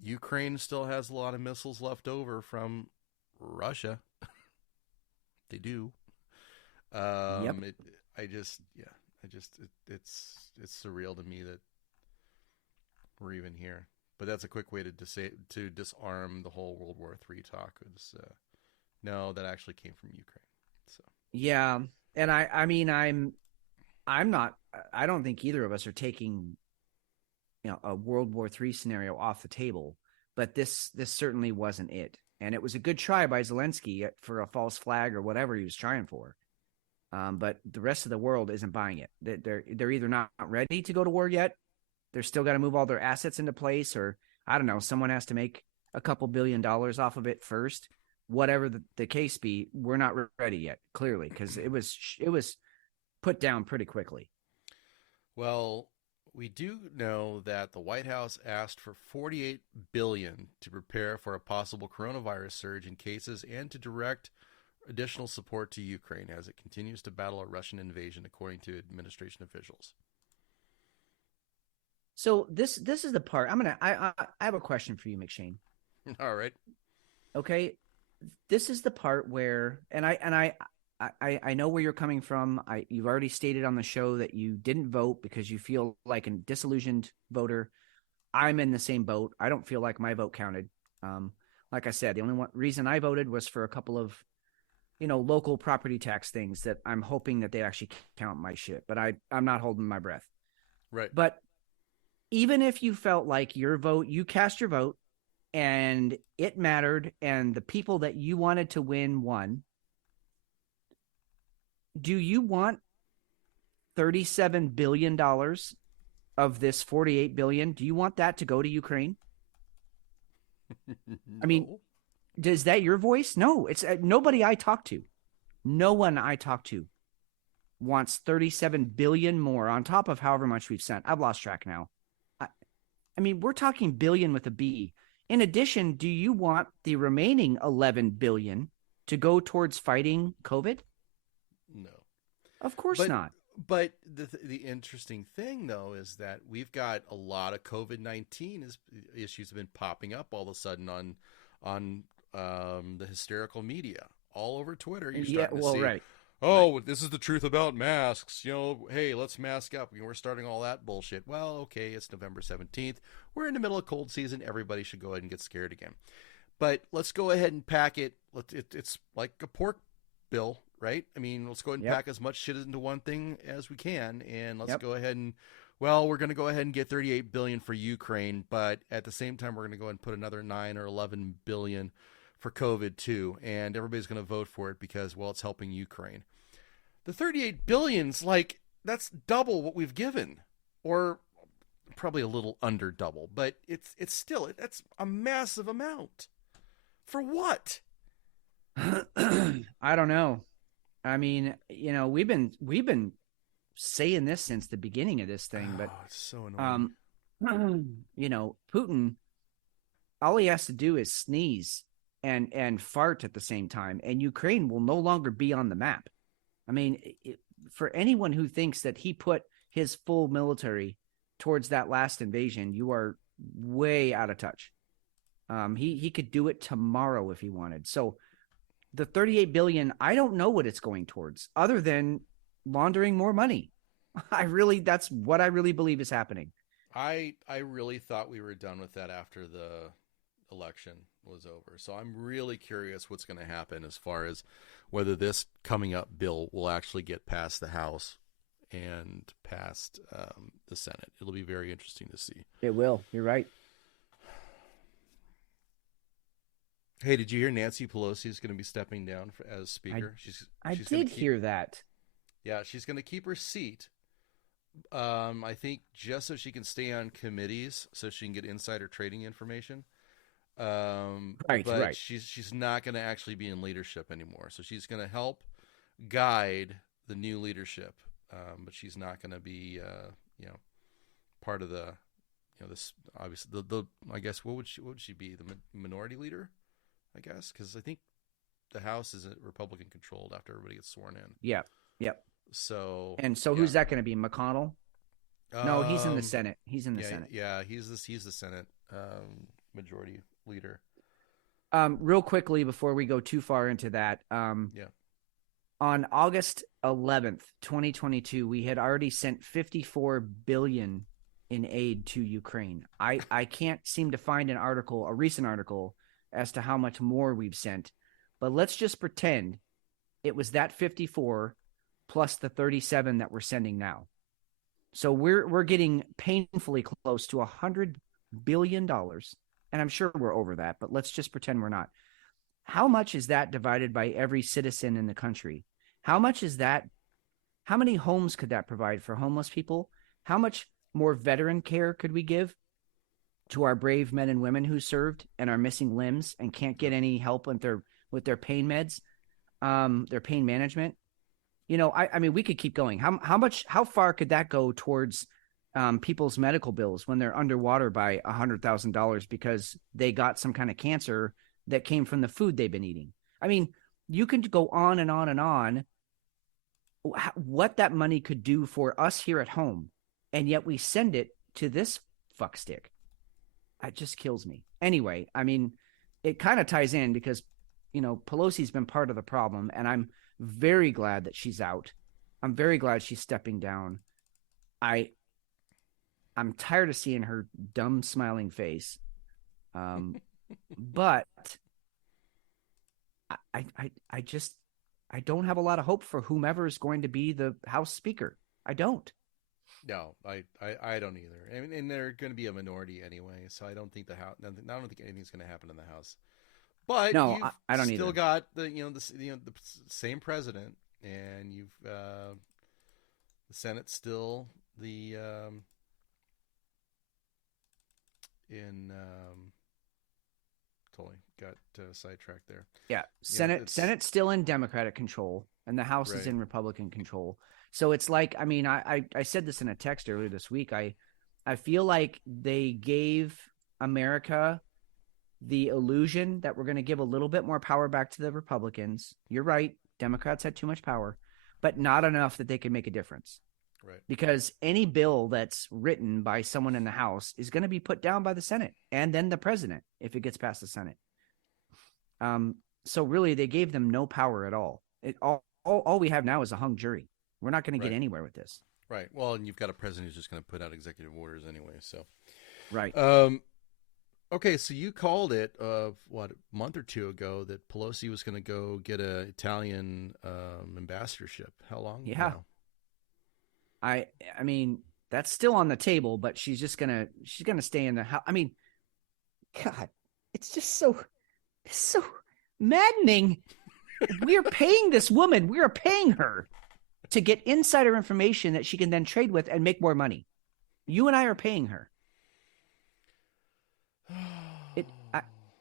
Ukraine still has a lot of missiles left over from Russia. They do. It's surreal to me that we're even here. But that's a quick way to disarm the whole World War III talk. No, that actually came from Ukraine. So yeah, and I don't think either of us are taking a World War III scenario off the table. But this certainly wasn't it, and it was a good try by Zelensky for a false flag or whatever he was trying for. But the rest of the world isn't buying it. They're either not ready to go to war yet. They're still got to move all their assets into place, or I don't know, someone has to make a couple $1 billion off of it first. Whatever the case be, we're not ready yet, clearly, because it was put down pretty quickly. Well, we do know that the White House asked for $48 billion to prepare for a possible coronavirus surge in cases and to direct additional support to Ukraine as it continues to battle a Russian invasion, according to administration officials. So this is the part I have a question for you, McShane. All right. Okay. This is the part where, and I I know where you're coming from. You've already stated on the show that you didn't vote because you feel like a disillusioned voter. I'm in the same boat. I don't feel like my vote counted. Like I said, the only reason I voted was for a couple of, local property tax things that I'm hoping that they actually count my shit. But I'm not holding my breath. Right. But even if you felt like you cast your vote and it mattered and the people that you wanted to won, do you want $37 billion of this $48 billion? Do you want that to go to Ukraine? No. I mean, is that your voice? No, it's nobody I talk to. No one I talk to wants 37 billion more on top of however much we've sent. I've lost track now. I mean, we're talking billion with a B. In addition, do you want the remaining 11 billion to go towards fighting COVID? No. Of course not. But the interesting thing, though, is that we've got a lot of COVID-19 issues have been popping up all of a sudden on the hysterical media all over Twitter. You're starting to see, right. Oh, right. This is the truth about masks. Hey, let's mask up. We're starting all that bullshit. Well, okay, it's November 17th. We're in the middle of cold season. Everybody should go ahead and get scared again. But let's go ahead and pack it. It's like a pork bill, right? I mean, let's go ahead and pack as much shit into one thing as we can, and let's go ahead and, we're going to go ahead and get $38 billion for Ukraine, but at the same time, we're going to go ahead and put another $9 or $11 billion for COVID too, and everybody's going to vote for it because, it's helping Ukraine. The $38 billion's like, that's double what we've given, or probably a little under double, but it's still, that's a massive amount. For what? I don't know. I mean, we've been saying this since the beginning of this thing, but it's so annoying. Putin, all he has to do is sneeze and fart at the same time, and Ukraine will no longer be on the map. I mean, for anyone who thinks that he put his full military towards that last invasion, you are way out of touch. He could do it tomorrow if he wanted. So the 38 billion, I don't know what it's going towards other than laundering more money. That's what I really believe is happening. I really thought we were done with that after the election was over. So I'm really curious what's going to happen as far as whether this coming up bill will actually get past the House and past the Senate. It'll be very interesting to see. It will. You're right. Hey, did you hear Nancy Pelosi is going to be stepping down as Speaker? I did hear that. Yeah, she's going to keep her seat. I think just so she can stay on committees, so she can get insider trading information. But she's not going to actually be in leadership anymore. So she's going to help guide the new leadership, but she's not going to be, part of the, this obviously the I guess what would she be, the minority leader? I guess, because I think the House is Republican controlled after everybody gets sworn in. Yep. So who's that going to be? McConnell? No, he's in the Senate. He's in the Senate. Yeah, he's the Senate majority leader. Real quickly before we go too far into that, on August 11th, 2022, we had already sent $54 billion in aid to Ukraine. I can't seem to find a recent article as to how much more we've sent, but let's just pretend it was that 54 plus the 37 that we're sending now. So we're getting painfully close to $100 billion, and I'm sure we're over that, but let's just pretend we're not. How much is that divided by every citizen in the country? How much is that? How many homes could that provide for homeless people? How much more veteran care could we give to our brave men and women who served and are missing limbs and can't get any help with their pain meds, their pain management? I mean, we could keep going. How far could that go towards people's medical bills when they're underwater by $100,000 because they got some kind of cancer that came from the food they've been eating? I mean, you can go on and on and on what that money could do for us here at home, and yet we send it to this fuckstick. It just kills me. Anyway, I mean, it kind of ties in because Pelosi's been part of the problem, and I'm very glad that she's out. I'm very glad she's stepping down. I'm tired of seeing her dumb smiling face. But I just I don't have a lot of hope for whomever is going to be the House Speaker. I don't. No, I don't either. I mean, and they're going to be a minority anyway, so I don't think the House. I don't think anything's going to happen in the House. But No, you've I don't still either. got the same president, and you've the Senate's still the in totally got sidetracked there. Yeah, Senate's still in Democratic control, and the House is Right. in Republican control. So it's like, I mean, I said this in a text earlier this week. I feel like they gave America the illusion that we're going to give a little bit more power back to the Republicans. You're right, Democrats had too much power, but not enough that they can make a difference. Right. Because any bill that's written by someone in the House is going to be put down by the Senate and then the president if it gets past the Senate. So really, they gave them no power at all. All we have now is a hung jury. We're not going to get anywhere with this. Right. Well, and you've got a president who's just going to put out executive orders anyway. So, right. Okay, so you called it a month or two ago that Pelosi was going to go get an Italian ambassadorship. How long? Yeah. Now? I mean, that's still on the table, but she's gonna stay in the house. I mean, God, it's just so maddening. We are paying this woman. We are paying her to get insider information that she can then trade with and make more money. You and I are paying her.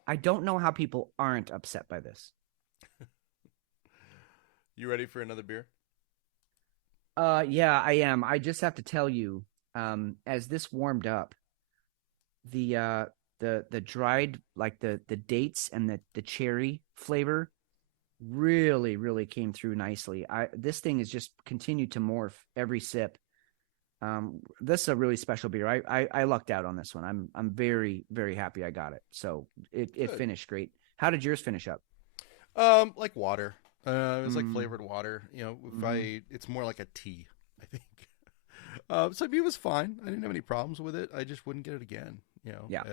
I don't know how people aren't upset by this. You ready for another beer? Yeah, I am. I just have to tell you, as this warmed up, the dried, like the dates and the cherry flavor really came through nicely. This thing has just continued to morph every sip. This is a really special beer. I lucked out on this one. I'm very happy I got it. So it finished great. How did yours finish up? Like water. It was like flavored water. It's more like a tea, I think. So it was fine. I didn't have any problems with it. I just wouldn't get it again. Yeah.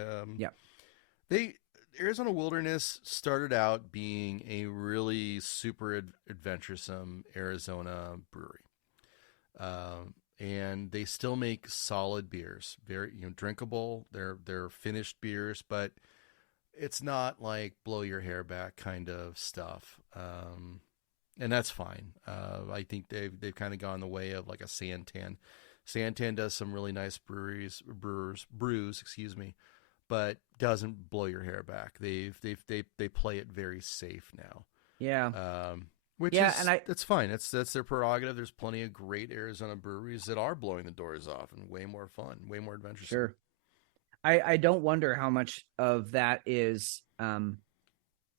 Arizona Wilderness started out being a really super adventuresome Arizona brewery. And they still make solid beers, very drinkable. They're finished beers, but it's not like blow your hair back kind of stuff, and that's fine. I think they've kind of gone the way of like a Santan. Santan does some really nice brews, but doesn't blow your hair back. They play it very safe now. Yeah. That's fine. That's their prerogative. There's plenty of great Arizona breweries that are blowing the doors off and way more fun, way more adventurous. Sure. I don't wonder how much of that is,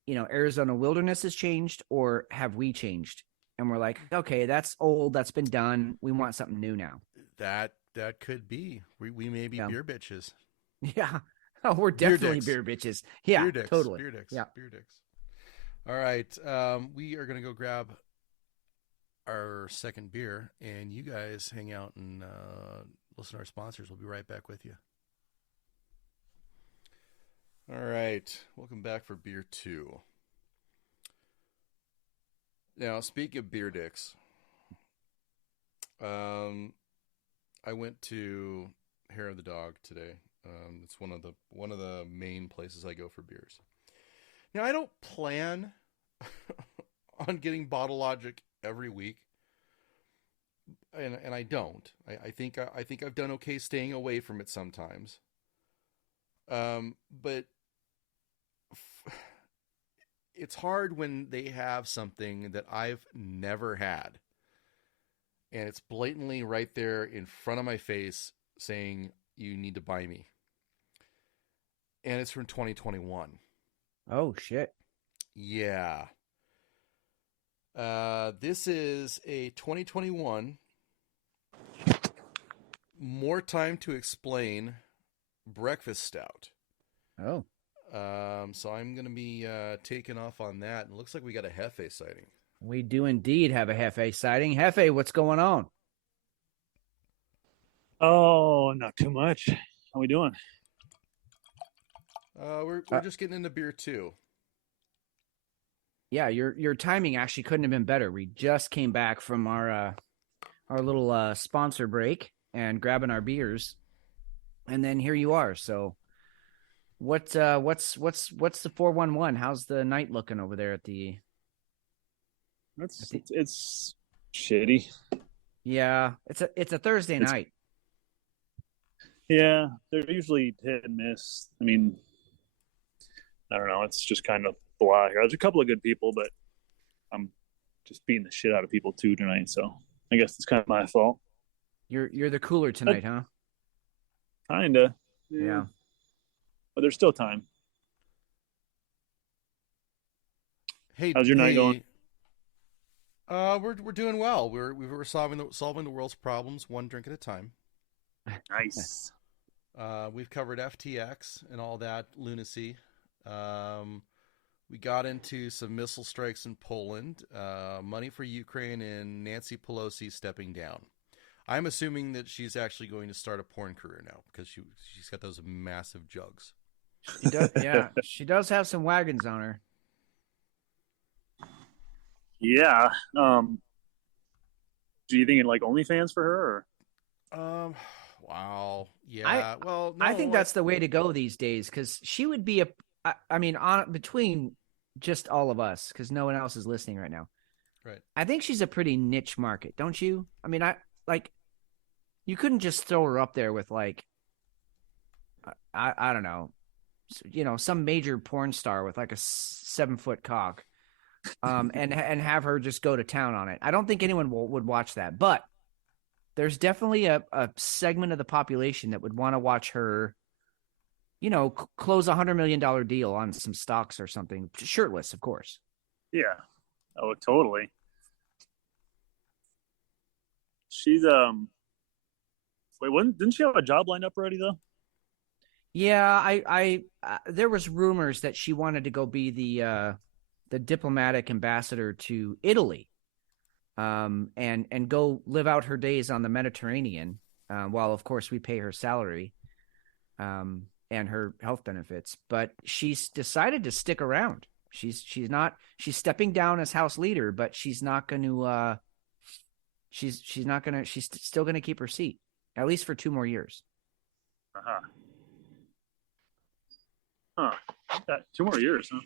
Arizona Wilderness has changed, or have we changed? And we're like, okay, that's old. That's been done. We want something new now. That could be. We may be beer bitches. Yeah. Oh, we're definitely beer bitches. Yeah, beer dicks, totally. Beer dicks. Yeah. Beer dicks. All right. We are going to go grab our second beer, and you guys hang out and listen to our sponsors. We'll be right back with you. All right. Welcome back for beer 2. Now, speaking of beer dicks, I went to Hair of the Dog today. It's one of the main places I go for beers. Now, I don't plan on getting Bottle Logic every week, and I don't. I think I've done okay staying away from it sometimes. But it's hard when they have something that I've never had, and it's blatantly right there in front of my face saying you need to buy me. And it's from 2021. Oh, shit. Yeah. This is a 2021 More Time to Explain Breakfast Stout. Oh. So I'm going to be taking off on that. And it looks like we got a Hefe sighting. We do indeed have a Hefe sighting. Hefe, what's going on? Oh, not too much. How we doing? We're just getting into beer too. Yeah, your timing actually couldn't have been better. We just came back from our little sponsor break and grabbing our beers, and then here you are. So, what's the 411? How's the night looking over there at the? It's shitty. Yeah, it's a Thursday night. Yeah, they're usually hit and miss. I mean, I don't know. It's just kind of blah here. There's a couple of good people, but I'm just beating the shit out of people too tonight. So I guess it's kind of my fault. You're the cooler tonight, huh? Kinda. Yeah. But there's still time. Hey, how's your night going? We're doing well. We're solving the world's problems one drink at a time. Nice. We've covered FTX and all that lunacy. We got into some missile strikes in Poland, money for Ukraine, and Nancy Pelosi stepping down. I'm assuming that she's actually going to start a porn career now because she's got those massive jugs. She does, yeah, she does have some wagons on her. Yeah. Do you think it like OnlyFans for her? Or? Wow. Yeah. No, I think that's the way to go these days because she would be between just all of us because no one else is listening right now. Right. I think she's a pretty niche market, don't you? I mean, you couldn't just throw her up there with like, I don't know, some major porn star with like a 7-foot cock, and have her just go to town on it. I don't think anyone would watch that, but there's definitely a segment of the population that would want to watch her, close $100 million deal on some stocks or something, shirtless, of course. Yeah. Oh, totally. She's didn't she have a job lined up already though? Yeah, I there was rumors that she wanted to go be the diplomatic ambassador to Italy, and go live out her days on the Mediterranean, while of course we pay her salary, and her health benefits. But she's decided to stick around. She's stepping down as House leader, but she's not going to. She's still going to keep her seat at least for 2 more years. Huh. 2 more years, huh?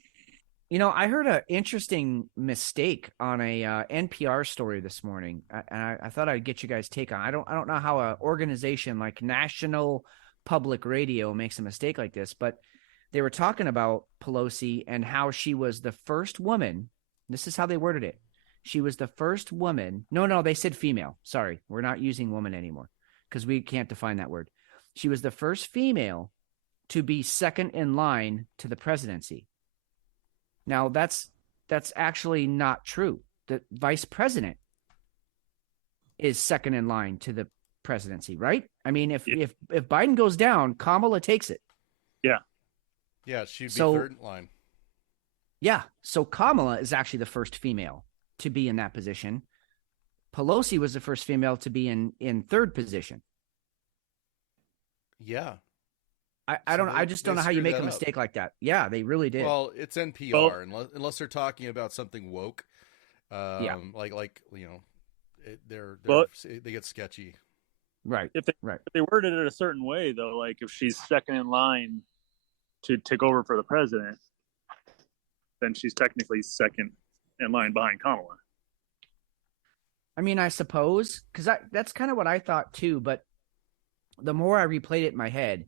I heard an interesting mistake on a NPR story this morning, and I thought I'd get you guys' take on. I don't know how an organization like National Public Radio makes a mistake like this, but they were talking about Pelosi and how she was the first woman. This is how they worded it. She was the first woman. No, they said female. Sorry, we're not using woman anymore because we can't define that word. She was the first female to be second in line to the presidency. Now, that's actually not true. The vice president is second in line to the presidency, right? I mean, if Biden goes down, Kamala takes it. Yeah. Yeah, she'd be third in line. Yeah, so Kamala is actually the first female to be in that position. Pelosi was the first female to be in third position. Yeah. I just don't know how you make a mistake like that. Yeah, they really did. Well, it's NPR, unless they're talking about something woke. Yeah. They get sketchy. Right. If they worded it a certain way, though, like if she's second in line to take over for the president, then she's technically second in line behind Kamala. I mean, I suppose, because that's kind of what I thought too. But the more I replayed it in my head,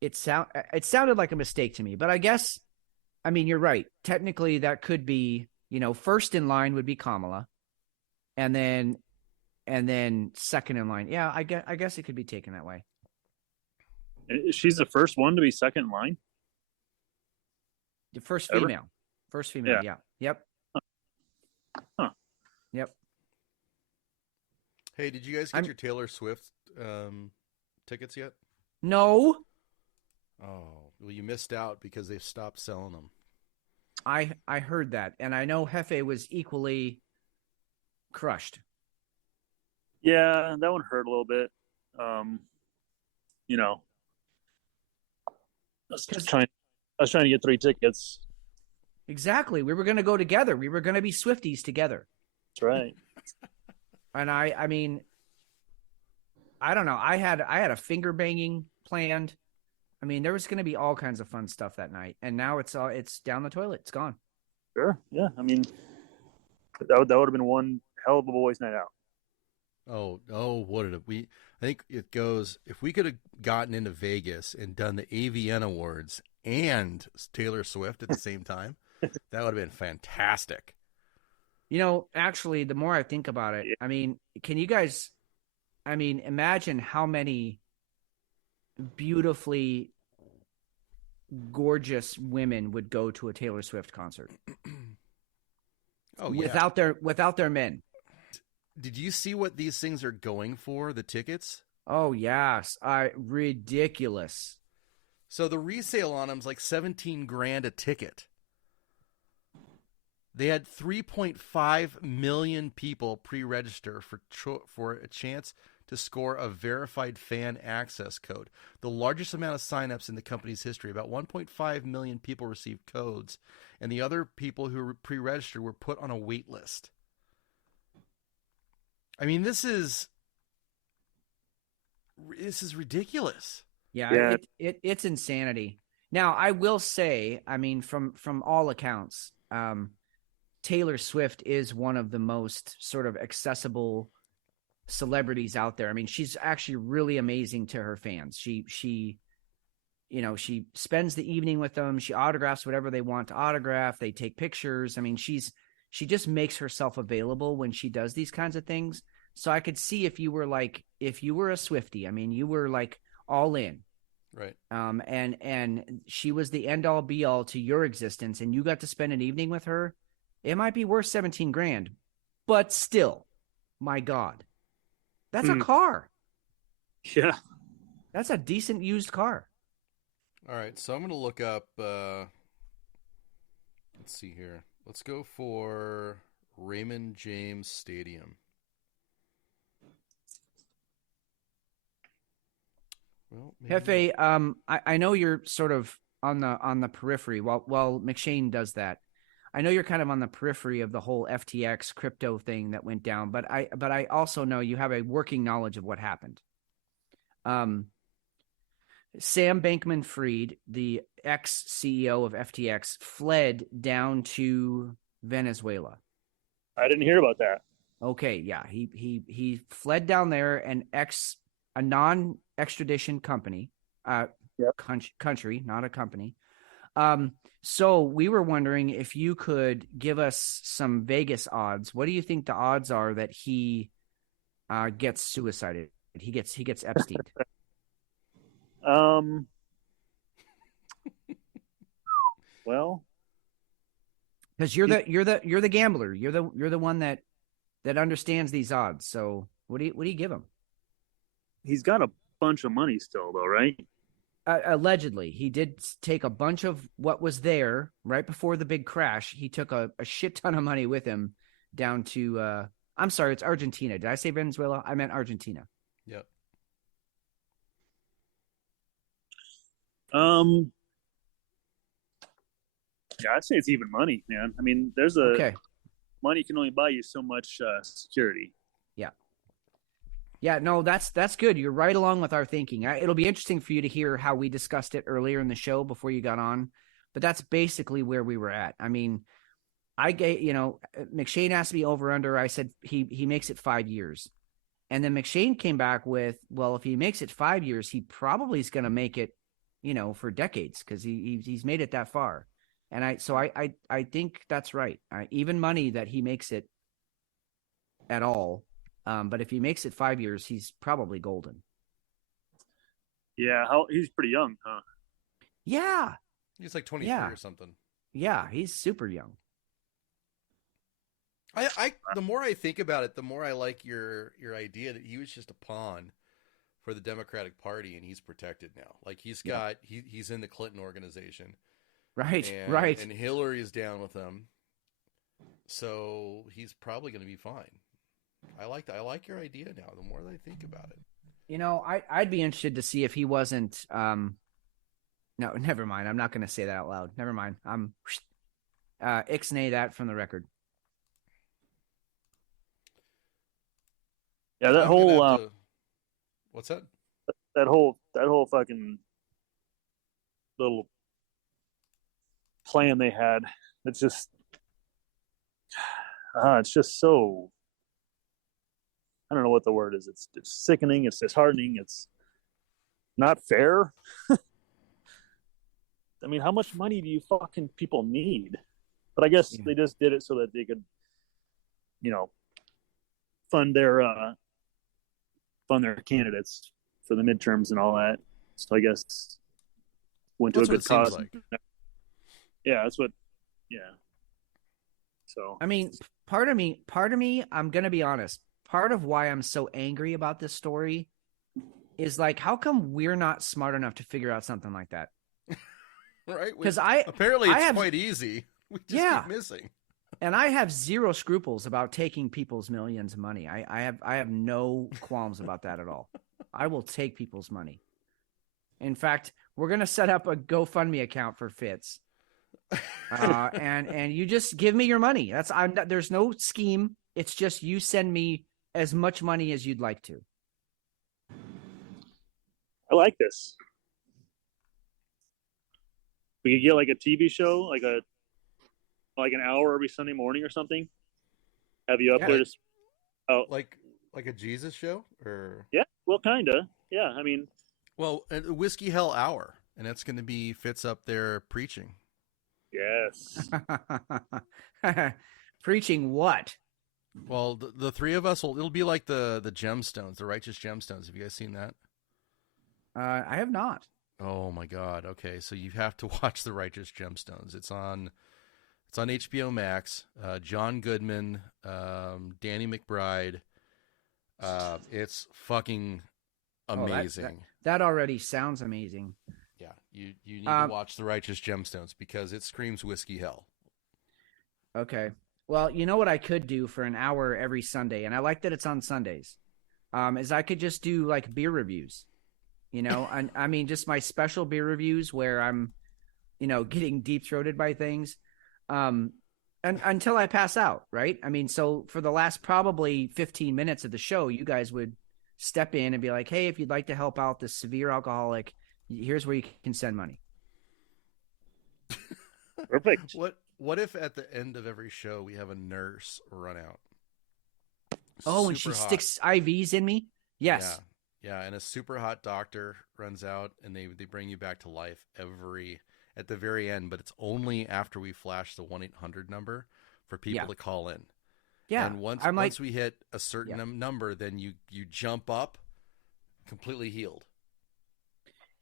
it sounded like a mistake to me. But I guess, I mean, you're right. Technically, that could be, first in line would be Kamala, and then second in line. Yeah, I guess it could be taken that way. She's the first one to be second in line. The first female. First female. Yeah. Yep. Huh. Yep. Hey, did you guys get your Taylor Swift tickets yet? No. Oh Well, you missed out because they've stopped selling them. I heard that, and I know Hefe was equally crushed. Yeah, that one hurt a little bit. You know, I was trying to get 3 tickets. Exactly. We were going to go together. We were going to be Swifties together. That's right. And I mean, I don't know. I had a finger banging planned. I mean, there was going to be all kinds of fun stuff that night, and now it's down the toilet. It's gone. Sure. Yeah. I mean, that would have been one hell of a boys' night out. What did we? I think it goes. If we could have gotten into Vegas and done the AVN Awards and Taylor Swift at the same time, that would have been fantastic. You know, actually, the more I think about it, I mean, can you guys? I mean, imagine how many beautifully gorgeous women would go to a Taylor Swift concert. Without their men. Did you see what these things are going for, the tickets? Oh yes, ridiculous. So the resale on them is like $17,000 a ticket. They had 3.5 million people pre-register for a chance to score a verified fan access code, the largest amount of signups in the company's history. About 1.5 million people received codes, and the other people who pre-registered were put on a wait list. I mean, this is ridiculous. Yeah. It's insanity. Now, I will say, I mean, from all accounts, Taylor Swift is one of the most sort of accessible celebrities out there. I mean, she's actually really amazing to her fans. She spends the evening with them. She autographs whatever they want to autograph. They take pictures. I mean, she just makes herself available when she does these kinds of things. So I could see if you were a Swiftie, I mean, you were like all in. Right. And she was the end all be all to your existence, and you got to spend an evening with her. It might be worth $17,000, but still, my God, that's a car. Yeah. That's a decent used car. All right. So I'm going to look up, let's see here. Let's go for Raymond James Stadium. Well, Hefe, I know you're sort of on the periphery while McShane does that. I know you're kind of on the periphery of the whole FTX crypto thing that went down, but I also know you have a working knowledge of what happened. Sam Bankman-Fried, the ex-CEO of FTX, fled down to Venezuela. I didn't hear about that. Okay, yeah, he fled down there, and a non-extradition company, country, not a company. So we were wondering if you could give us some Vegas odds. What do you think the odds are that he gets suicided? He gets Epstein. Well, because you're the gambler. You're the one that understands these odds. So what do you give him? He's got a bunch of money still, though, right? Allegedly, he did take a bunch of what was there right before the big crash. He took a shit ton of money with him down to I'm sorry, it's Argentina. Did I say Venezuela? I meant Argentina. Yep. Yeah, I'd say it's even money, man. I mean, money can only buy you so much security. Yeah, no, that's good. You're right along with our thinking. It'll be interesting for you to hear how we discussed it earlier in the show before you got on, but that's basically where we were at. I mean, McShane asked me over under. I said he makes it 5 years, and then McShane came back with, well, if he makes it 5 years, he probably is going to make it, for decades because he's made it that far. And I think that's right. Even money that he makes it at all. But if he makes it 5 years, he's probably golden. Yeah, he's pretty young, huh? Yeah. He's like 23 or something. Yeah, he's super young. The more I think about it, the more I like your idea that he was just a pawn for the Democratic Party, and he's protected now. Like he's in the Clinton organization, Right. and Hillary is down with him, so he's probably going to be fine. I like your idea now. The more that I think about it, You know, I'd be interested to see if he wasn't. No, never mind. I'm not going to say that out loud. Never mind. I'm ixnay that from the record. Yeah, that I'm whole gonna have to- what's that? that whole fucking little plan they had. It's just so, I don't know what the word is. It's sickening. It's disheartening. It's not fair. I mean, how much money do you fucking people need? But I guess they just did it so that they could, fund their candidates for the midterms and all that. So I guess went to That's a good what it cause. seems like. Yeah, that's what. Yeah. So I mean, part of me, I'm going to be honest. Part of why I'm so angry about this story is like, how come we're not smart enough to figure out something like that? Right? Because apparently it's I have, quite easy. We just keep missing. And I have zero scruples about taking people's millions of money. I have no qualms about that at all. I will take people's money. In fact, we're going to set up a GoFundMe account for Fitz. And you just give me your money. There's no scheme. It's just you send me as much money as you'd like to. I like this. We could get like a TV show, like an hour every Sunday morning or something. Have you up there? Just like a Jesus show, or well, kinda. Yeah, I mean, well, a Whiskey Hell Hour, and that's going to be Fitz up there preaching. Yes. Preaching what? Well, the three of us it'll be like the gemstones, the righteous gemstones. Have you guys seen that? I have not. Oh my God. Okay. So you have to watch the righteous gemstones. It's on HBO Max. John Goodman, Danny McBride. It's fucking amazing. That already sounds amazing. Yeah. You need to watch the righteous gemstones because it screams whiskey hell. Okay. Well, you know what I could do for an hour every Sunday, and I like that it's on Sundays, is I could just do like beer reviews, and I mean, just my special beer reviews where I'm, getting deep throated by things, and until I pass out. Right. I mean, so for the last probably 15 minutes of the show, you guys would step in and be like, hey, if you'd like to help out this severe alcoholic, here's where you can send money. Perfect. What if at the end of every show we have a nurse run out? Oh, and she sticks IVs in me? Yes. Yeah, and a super hot doctor runs out and they bring you back to life at the very end, but it's only after we flash the 1-800 number for people to call in. Yeah. And once we hit a certain number, then you jump up completely healed.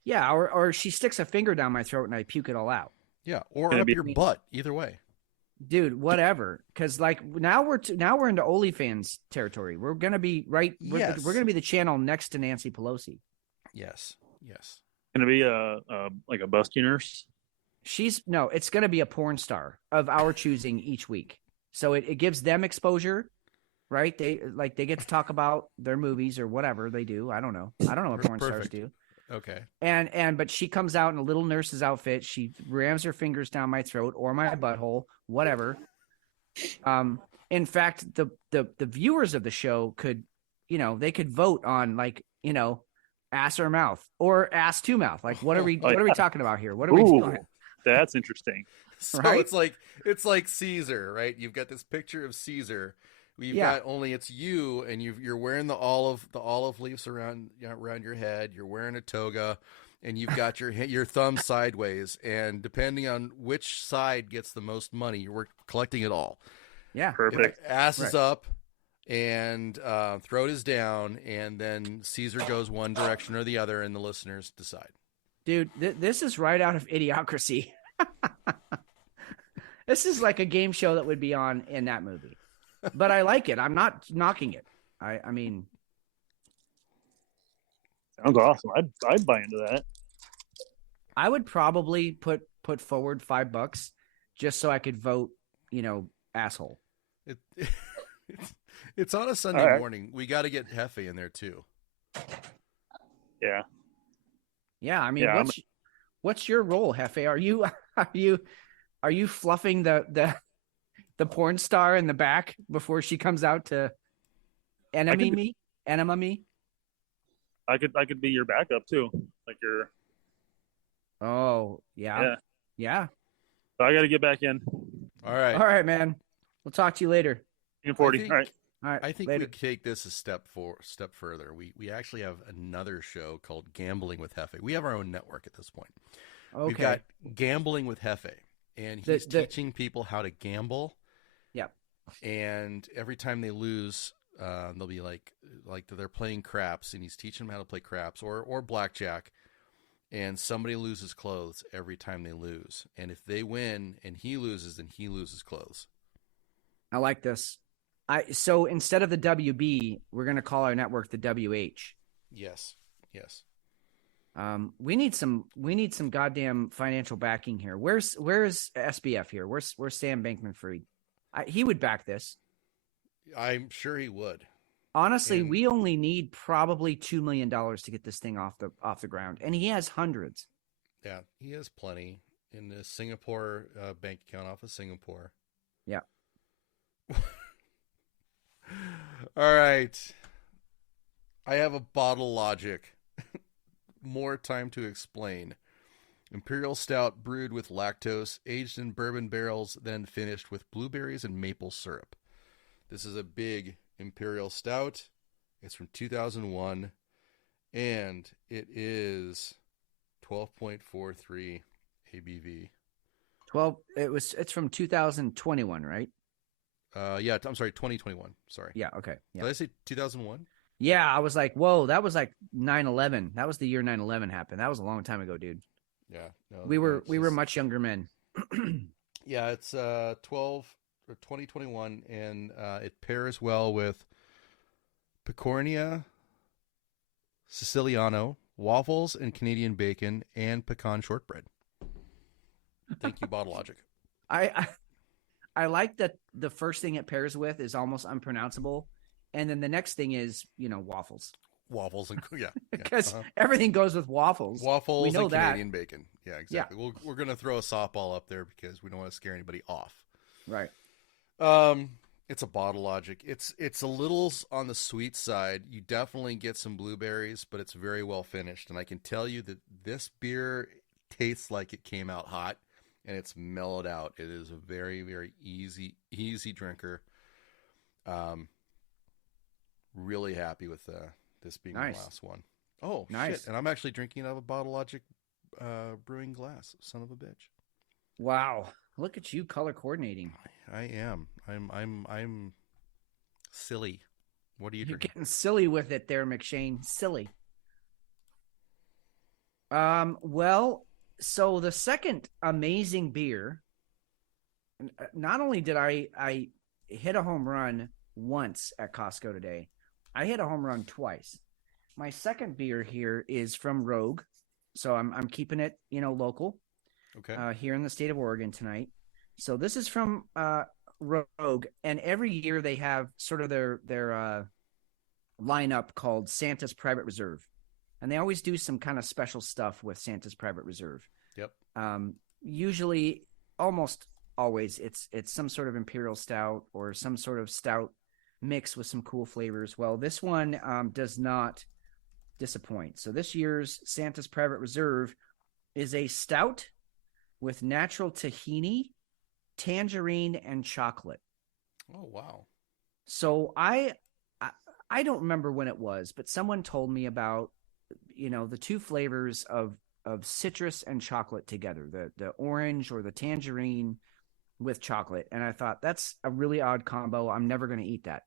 Yeah, or she sticks a finger down my throat and I puke it all out. Yeah, or up your butt. Either way, dude. Whatever. Because like now we're into OnlyFans territory. We're gonna be right. We're gonna be the channel next to Nancy Pelosi. Yes. Gonna be like a busty nurse. It's gonna be a porn star of our choosing each week. So it gives them exposure, right? They get to talk about their movies or whatever they do. I don't know what porn stars do. Okay. But she comes out in a little nurse's outfit. She rams her fingers down my throat or my butthole, whatever. In fact, the viewers of the show could, they could vote on ass or mouth or ass to mouth. Like, what are we talking about here? What are we doing? That's interesting. So right? it's like Caesar, right? You've got this picture of Caesar. We've got only it's you, and you're wearing the olive leaves around your head. You're wearing a toga, and you've got your thumb sideways. And depending on which side gets the most money, we're collecting it all. Yeah, perfect. Ass is up, and throat is down, and then Caesar goes one direction or the other, and the listeners decide. Dude, this is right out of Idiocracy. This is like a game show that would be on in that movie. But I like it. I'm not knocking it. I mean, Sounds awesome. I'd buy into that. I would probably put forward $5 just so I could vote, asshole. It, it's on a Sunday All right. morning. We got to get Hefe in there too. Yeah. Yeah, I mean, Yeah, what's your role, Hefe? Are you fluffing the porn star in the back before she comes out to enema me? I could be your backup too. Like your Oh, yeah. So I got to get back in. All right. All right, man. We'll talk to you later. 40. think- All right. All right. I think later. we take this a step further. We actually have another show called Gambling with Hefe. We have our own network at this point. Okay. We've got Gambling with Hefe, and he's teaching people how to gamble. Yep. And every time they lose, they'll be like they're playing craps, and he's teaching them how to play craps or blackjack. And somebody loses clothes every time they lose. And if they win and he loses, then he loses clothes. I like this. So instead of the WB, we're going to call our network the WH. Yes. We need some goddamn financial backing here. Where's SBF here? Where's Sam Bankman-Fried? He would back this. I'm sure he would. Honestly, we only need probably $2 million to get this thing off the ground, and he has hundreds. Yeah, he has plenty in the Singapore bank account off of Singapore. Yeah. All right. I have a bottle logic. More time to explain. Imperial Stout brewed with lactose, aged in bourbon barrels, then finished with blueberries and maple syrup. This is a big Imperial Stout. It's from 2001, and it is 12.43 ABV. 12. It's from 2021, right? Yeah, I'm sorry, 2021. Sorry. Yeah. Okay. Yeah. Did I say 2001? Yeah. I was like, whoa, that was like 9/11. That was the year 9/11 happened. That was a long time ago, dude. Yeah. No, We were much younger men. Yeah, it's 2021, and it pairs well with Pecornia Siciliano, waffles and Canadian bacon, and pecan shortbread. Thank you, Bottle Logic. I like that the first thing it pairs with is almost unpronounceable, and then the next thing is waffles. Waffles and Because everything goes with waffles. Waffles we know and that. Canadian bacon. Yeah, exactly. Yeah. We're going to throw a softball up there because we don't want to scare anybody off. Right. It's a Bottle Logic. It's a little on the sweet side. You definitely get some blueberries, but it's very well finished. And I can tell you that this beer tastes like it came out hot, and it's mellowed out. It is a very, very easy drinker. Really happy with this being Nice. the last one. Oh, Nice. shit. And I'm actually drinking out of a Bottle Logic brewing glass. Son of a bitch. Wow. Look at you color coordinating. I am. I'm silly. What are you You're drinking? getting silly with it there, McShane. Silly. Well, so the second amazing beer, not only did I hit a home run once at Costco today, I hit a home run twice. My second beer here is from Rogue. So I'm keeping it, local. Okay. Here in the state of Oregon tonight. So this is from Rogue, and every year they have sort of their lineup called Santa's Private Reserve, and they always do some kind of special stuff with Santa's Private Reserve. Yep. Usually, almost always, it's some sort of imperial stout or some sort of stout mix with some cool flavors. Well, this one does not disappoint. So this year's Santa's Private Reserve is a stout with natural tahini, tangerine, and chocolate. Oh, wow. So I don't remember when it was, but someone told me about, the two flavors of citrus and chocolate together, the orange or the tangerine with chocolate. And I thought, that's a really odd combo. I'm never going to eat that.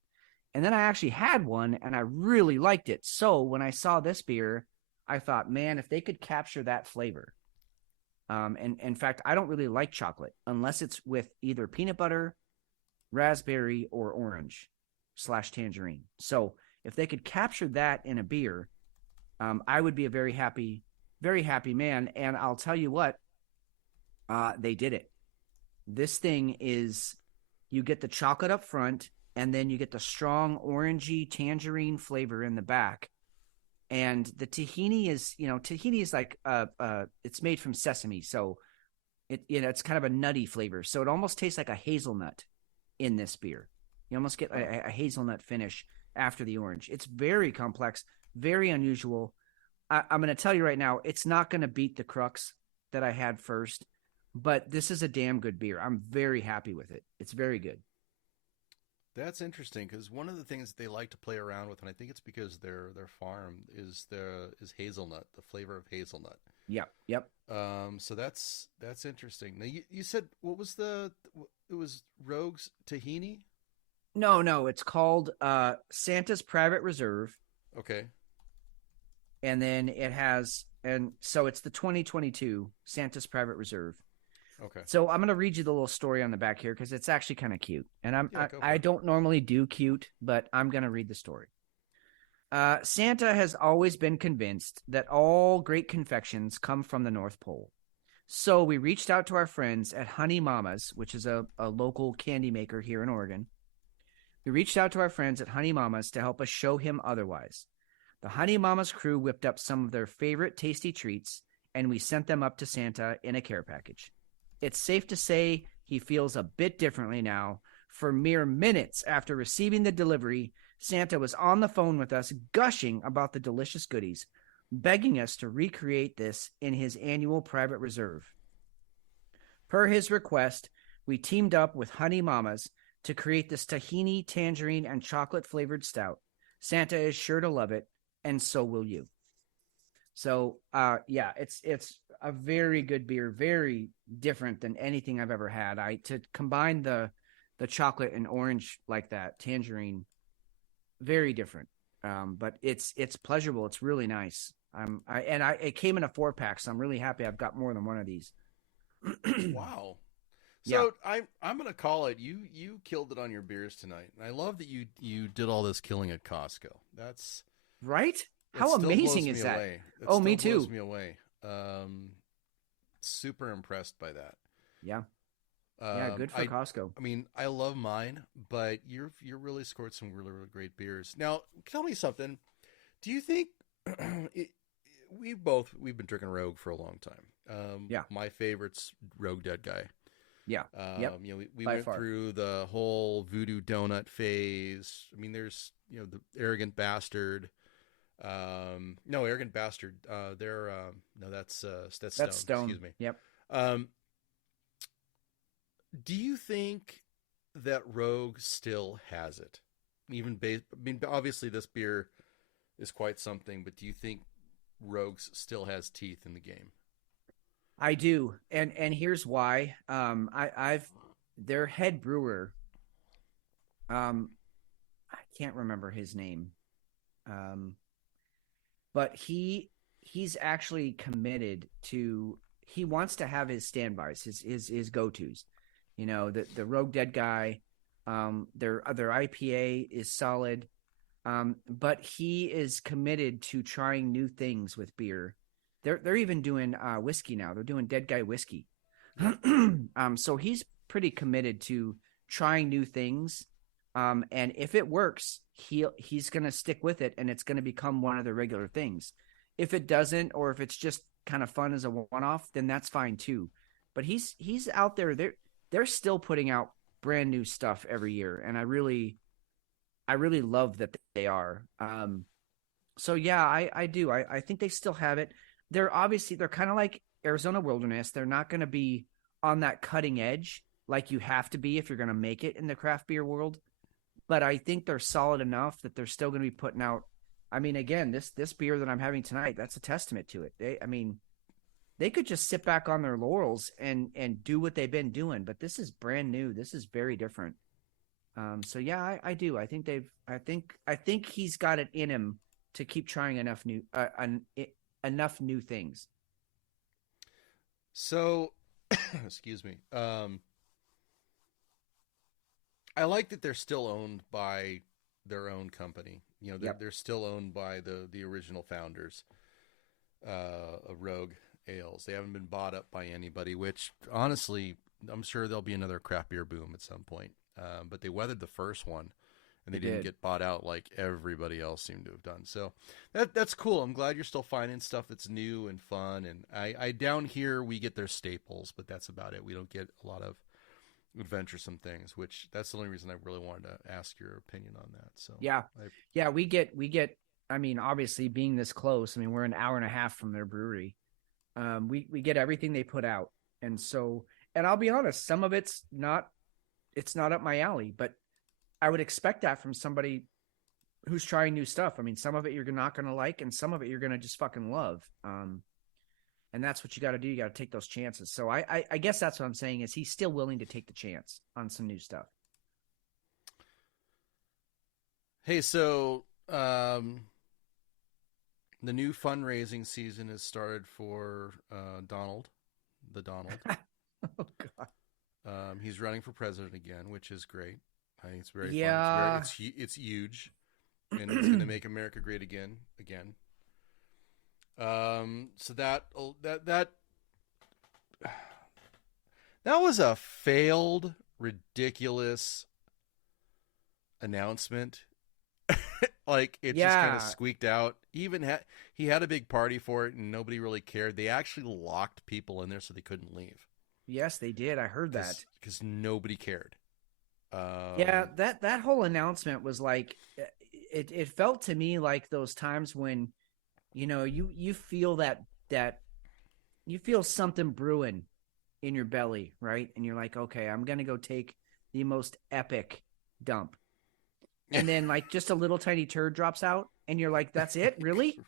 And then I actually had one and I really liked it. So when I saw this beer, I thought, man, if they could capture that flavor. And in fact, I don't really like chocolate unless it's with either peanut butter, raspberry, or orange /tangerine. So if they could capture that in a beer, I would be a very happy man. And I'll tell you what, they did it. This thing is, you get the chocolate up front, and then you get the strong orangey tangerine flavor in the back. And the tahini is like it's made from sesame, so it's kind of a nutty flavor. So it almost tastes like a hazelnut in this beer. You almost get a hazelnut finish after the orange. It's very complex, very unusual. I'm going to tell you right now, it's not going to beat the Crux that I had first, but this is a damn good beer. I'm very happy with it. It's very good. That's interesting, because one of the things they like to play around with, and I think it's because their farm is hazelnut, the flavor of hazelnut. Yep. So that's interesting. Now you said, what was it was Rogue's Tahini? No, it's called Santa's Private Reserve. Okay. And then it has, and so it's the 2022 Santa's Private Reserve. Okay. So I'm going to read you the little story on the back here because it's actually kind of cute. And I it. don't normally do cute, but I'm going to read the story. Santa has always been convinced that all great confections come from the North Pole. So we reached out to our friends at Honey Mama's, which is a local candy maker here in Oregon. We reached out to our friends at Honey Mama's to help us show him otherwise. The Honey Mama's crew whipped up some of their favorite tasty treats, and we sent them up to Santa in a care package. It's safe to say he feels a bit differently now. For mere minutes after receiving the delivery, Santa was on the phone with us, gushing about the delicious goodies, begging us to recreate this in his annual private reserve. Per his request, we teamed up with Honey Mama's to create this tahini, tangerine, and chocolate-flavored stout. Santa is sure to love it, and so will you. So, it's a very good beer, very different than anything I've ever had. To combine the chocolate and orange like that, tangerine, very different. But it's pleasurable. It's really nice. It came in a 4-pack, so I'm really happy I've got more than one of these. Wow. So yeah. I'm going to call it. You killed it on your beers tonight. And I love that you did all this killing at Costco. That's right. How amazing is that? Me too. Blows me away. Super impressed by that. Yeah. Good for Costco. I mean, I love mine, but you're really scored some really, really great beers. Now, tell me something. Do you think we've been drinking Rogue for a long time? My favorite's Rogue Dead Guy. Yeah. We went through the whole voodoo donut phase. I mean, there's the Arrogant Bastard. Arrogant Bastard. That's Stone. Excuse me. Yep. Do you think that Rogue still has it? Obviously this beer is quite something, but do you think Rogue's still has teeth in the game? I do, and here's why. I've their head brewer. I can't remember his name, but he's actually committed to. He wants to have his standbys, his go-tos. The Rogue Dead Guy. Their IPA is solid, but he is committed to trying new things with beer. They're even doing whiskey now. They're doing Dead Guy whiskey. So he's pretty committed to trying new things. And if it works, he's going to stick with it, and it's going to become one of the regular things. If it doesn't, or if it's just kind of fun as a one-off, then that's fine too. But he's out there. They're still putting out brand new stuff every year, and I really love that they are. So yeah, I do. I think they still have it. They're kind of like Arizona Wilderness. They're not going to be on that cutting edge like you have to be if you're going to make it in the craft beer world. But I think they're solid enough that they're still going to be putting out. I mean, again, this beer that I'm having tonight, that's a testament to it. They could just sit back on their laurels and do what they've been doing, but this is brand new. This is very different. So yeah, I do. I think he's got it in him to keep trying enough new things. So, excuse me. I like that they're still owned by their own company. You know, Yep. they're still owned by the original founders of Rogue Ales. They haven't been bought up by anybody, which honestly, I'm sure there'll be another craft beer boom at some point. But they weathered the first one, and they didn't get bought out like everybody else seemed to have done. So that's cool. I'm glad you're still finding stuff that's new and fun. And I down here, we get their staples, but that's about it. We don't get a lot of adventuresome things, which that's the only reason I really wanted to ask your opinion on that. So yeah, we get, I mean, obviously being this close, I mean, we're an hour and a half from their brewery. We get everything they put out. And so, and I'll be honest, some of it's not up my alley, but I would expect that from somebody who's trying new stuff. I mean, some of it you're not going to like, and some of it you're going to just fucking love. And that's what you got to do. You got to take those chances. So I guess that's what I'm saying is he's still willing to take the chance on some new stuff. Hey, so the new fundraising season has started for Donald. Oh God. He's running for president again, which is great. I think it's very Yeah. fun. It's huge, and it's going to make America great again. So that was a failed, ridiculous announcement. Like it just kind of squeaked out. Even he had a big party for it, and nobody really cared. They actually locked people in there so they couldn't leave. Yes, they did. I heard that because nobody cared. Yeah, that whole announcement was like, it felt to me like those times when, you know, you feel that you feel something brewing in your belly, right? And you're like, okay, I'm going to go take the most epic dump. And then like just a little tiny turd drops out and you're like, that's it? Really?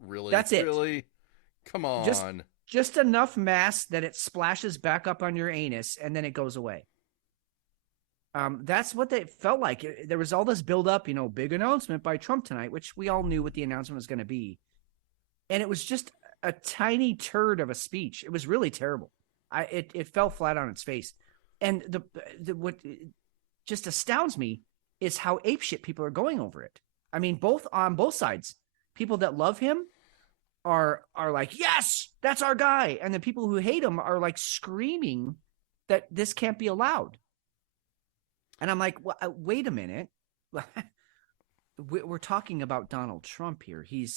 Really? That's it. Really? Come on. Just enough mass that it splashes back up on your anus and then it goes away. That's what they felt like. There was all this build up, you know, big announcement by Trump tonight, which we all knew what the announcement was going to be. And it was just a tiny turd of a speech. It was really terrible. It fell flat on its face. And what just astounds me is how apeshit people are going over it. I mean, on both sides, people that love him are like, yes, that's our guy. And the people who hate him are like screaming that this can't be allowed. And I'm like, well, wait a minute. We're talking about Donald Trump here. He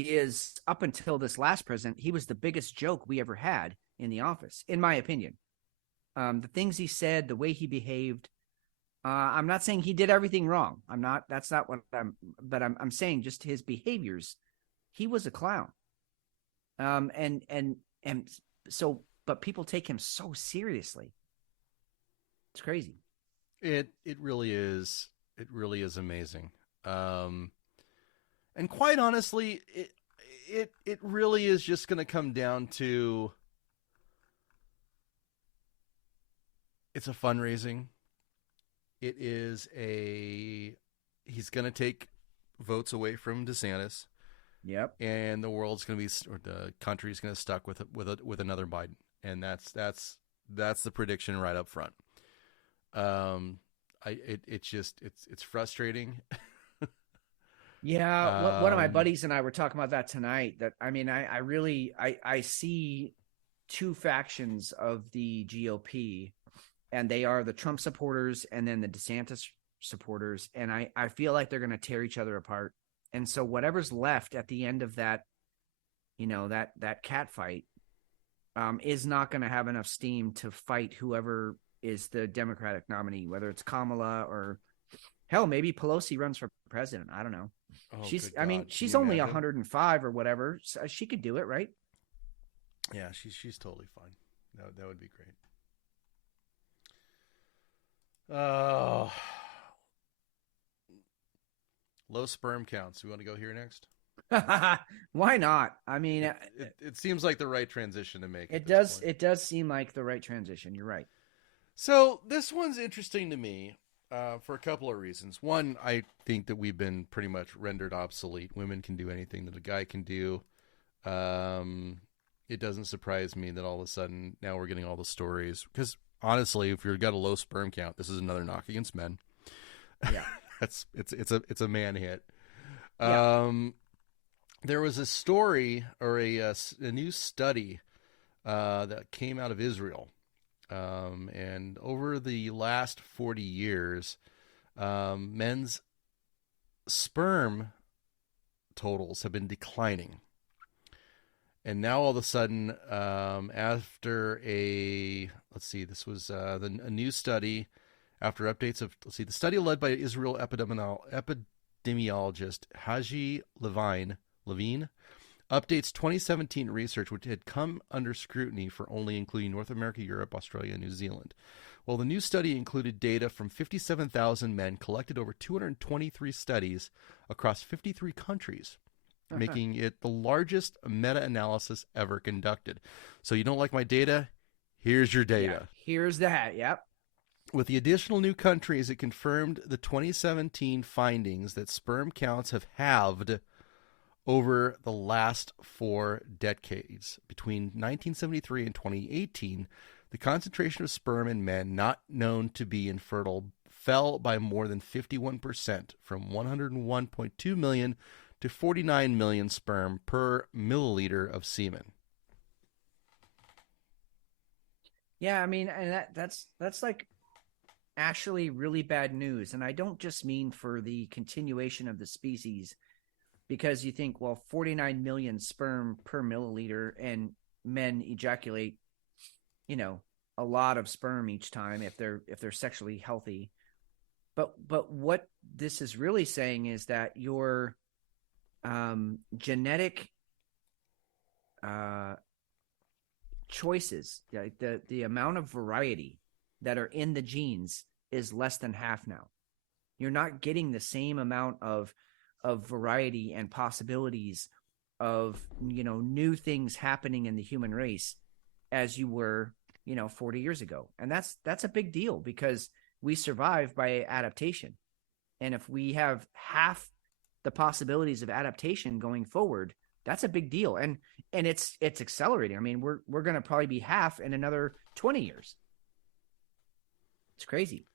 is, up until this last president, he was the biggest joke we ever had in the office, in my opinion. The things he said, the way he behaved. I'm not saying he did everything wrong. That's not what I'm saying just his behaviors. He was a clown. And so, but people take him so seriously. It's crazy. It really is. It really is amazing. And quite honestly, it really is just going to come down to, it's a fundraising. He's going to take votes away from DeSantis. Yep. And the world's going to be, or the country's going to stuck with another Biden. And that's the prediction right up front. It's frustrating. Yeah. One of my buddies and I were talking about that tonight, that, I mean, I really see two factions of the GOP, and they are the Trump supporters and then the DeSantis supporters. And I feel like they're going to tear each other apart. And so whatever's left at the end of that, you know, that cat fight, is not going to have enough steam to fight whoever is the Democratic nominee, whether it's Kamala or hell, maybe Pelosi runs for president. I don't know. Oh, she's only 105 or whatever. So she could do it, right? Yeah, she's totally fine. That would be great. Low sperm counts. We want to go here next? Why not? I mean, it seems like the right transition to make. It does. It does seem like the right transition. You're right. So this one's interesting to me for a couple of reasons. One, I think that we've been pretty much rendered obsolete. Women can do anything that a guy can do. It doesn't surprise me that all of a sudden now we're getting all the stories. Because honestly, if you've got a low sperm count, this is another knock against men. Yeah. it's a man hit. Yeah. There was a story or a new study that came out of Israel, and over the last 40 years, men's sperm totals have been declining. And now all of a sudden, after this was a new study after updates of, the study led by Israel epidemiologist Haji Levine updates 2017 research, which had come under scrutiny for only including North America, Europe, Australia, and New Zealand. Well, the new study included data from 57,000 men collected over 223 studies across 53 countries, making it the largest meta-analysis ever conducted. So you don't like my data? Here's your data. Yeah, here's that. Yep. With the additional new countries, it confirmed the 2017 findings that sperm counts have halved over the last 4 decades. Between 1973 and 2018, the concentration of sperm in men not known to be infertile fell by more than 51%, from 101.2 million to 49 million sperm per milliliter of semen. Yeah, I mean, and that's like actually really bad news. And I don't just mean for the continuation of the species, because you think, well, 49 million sperm per milliliter, and men ejaculate, a lot of sperm each time if they're sexually healthy. But what this is really saying is that your genetic choices, the amount of variety that are in the genes is less than half now. You're not getting the same amount of variety and possibilities of, new things happening in the human race as you were, 40 years ago. And that's a big deal, because we survive by adaptation. And if we have half the possibilities of adaptation going forward, that's a big deal. And it's accelerating. I mean, we're going to probably be half in another 20 years. It's crazy.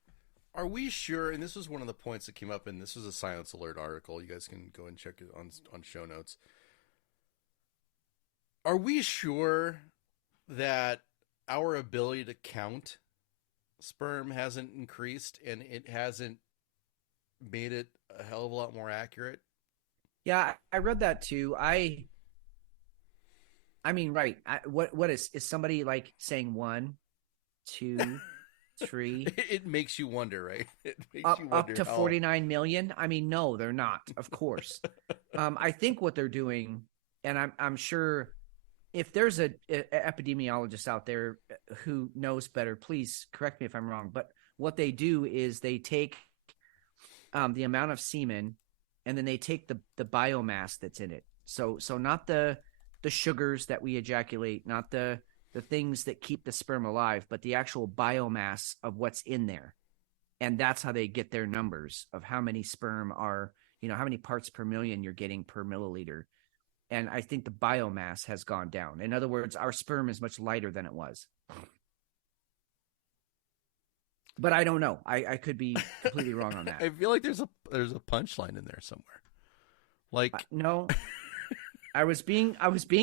Are we sure? And this was one of the points that came up, and this was a Science Alert article. You guys can go and check it on show notes. Are we sure that our ability to count sperm hasn't increased and it hasn't made it a hell of a lot more accurate? Yeah, I read that too. I mean, right. What is somebody like saying 1, 2, 3? It makes you wonder, right? It makes up, you wonder up to 49 million. I mean, no, they're not, of course. I think what they're doing, and I'm sure if there's a epidemiologist out there who knows better, please correct me if I'm wrong. But what they do is they take the amount of semen, and then they take the biomass that's in it. So not the sugars that we ejaculate, not the things that keep the sperm alive, but the actual biomass of what's in there. And that's how they get their numbers of how many sperm are, how many parts per million you're getting per milliliter. And I think the biomass has gone down. In other words, our sperm is much lighter than it was. But I don't know. I could be completely wrong on that. I feel like there's a punchline in there somewhere. Like no. I was being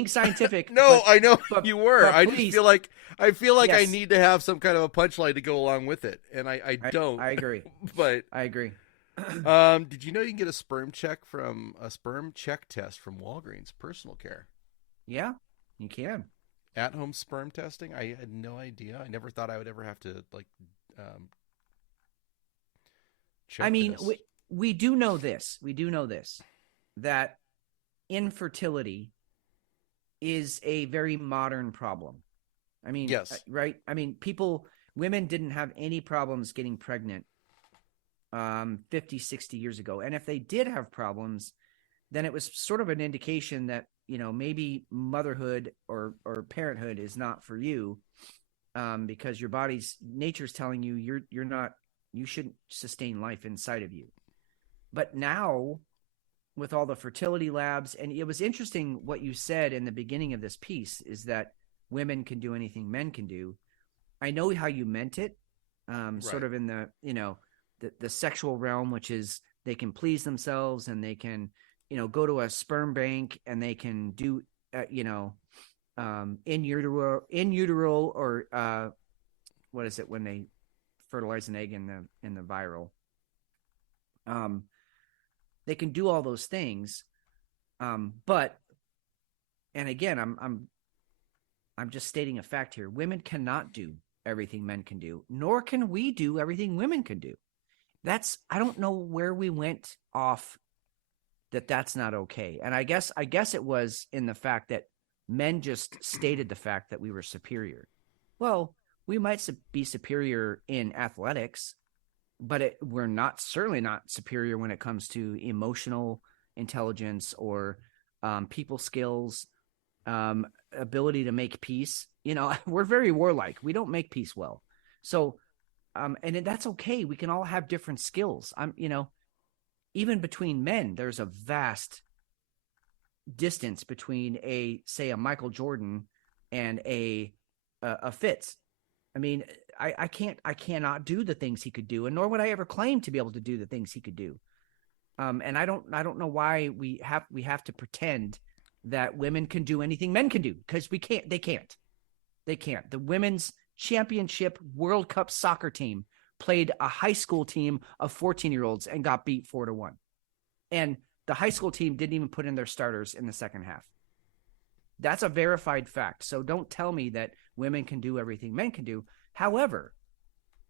scientific. No, but, I know but, you were. I just feel like yes. I need to have some kind of a punchline to go along with it, and I don't. I agree. But I agree. Did you know you can get a sperm check test from Walgreens Personal Care? Yeah, you can. At-home sperm testing. I had no idea. I never thought I would ever have to check. I mean, this. we do know this. We do know this, that infertility is a very modern problem. I mean, yes, right? I mean, women didn't have any problems getting pregnant 50, 60 years ago. And if they did have problems, then it was sort of an indication that, maybe motherhood or parenthood is not for you, because your nature's telling you you shouldn't sustain life inside of you. But now, with all the fertility labs, and it was interesting what you said in the beginning of this piece, is that women can do anything men can do. I know how you meant it, sort of in the, the sexual realm, which is they can please themselves, and they can, go to a sperm bank, and they can do, in utero, or what is it when they fertilize an egg in the viral? They can do all those things, but, and again, I'm just stating a fact here. Women cannot do everything men can do, nor can we do everything women can do. I don't know where we went off that's not okay. And I guess it was in the fact that men just stated the fact that we were superior. Well, we might be superior in athletics, but we're certainly not superior when it comes to emotional intelligence or people skills, ability to make peace. We're very warlike. We don't make peace well. So, and that's okay. We can all have different skills. Even between men, there's a vast distance between say a Michael Jordan and a Fitz. I mean, I cannot do the things he could do, and nor would I ever claim to be able to do the things he could do. And I don't know why we have to pretend that women can do anything men can do, because we can't. They can't. The women's championship World Cup soccer team played a high school team of 14-year-olds and got beat 4-1. And the high school team didn't even put in their starters in the second half. That's a verified fact. So don't tell me that women can do everything men can do. However,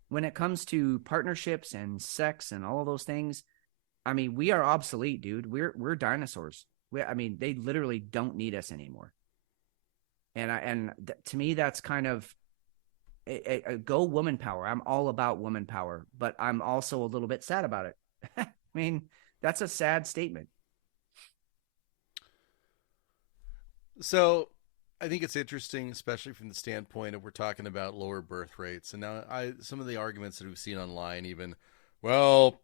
when it comes to partnerships and sex and all of those things, I mean, we are obsolete, dude. We're dinosaurs. They literally don't need us anymore. And to me, that's kind of a go woman power. I'm all about woman power, but I'm also a little bit sad about it. I mean, that's a sad statement. So I think it's interesting, especially from the standpoint of we're talking about lower birth rates. And now some of the arguments that we've seen online, even, well,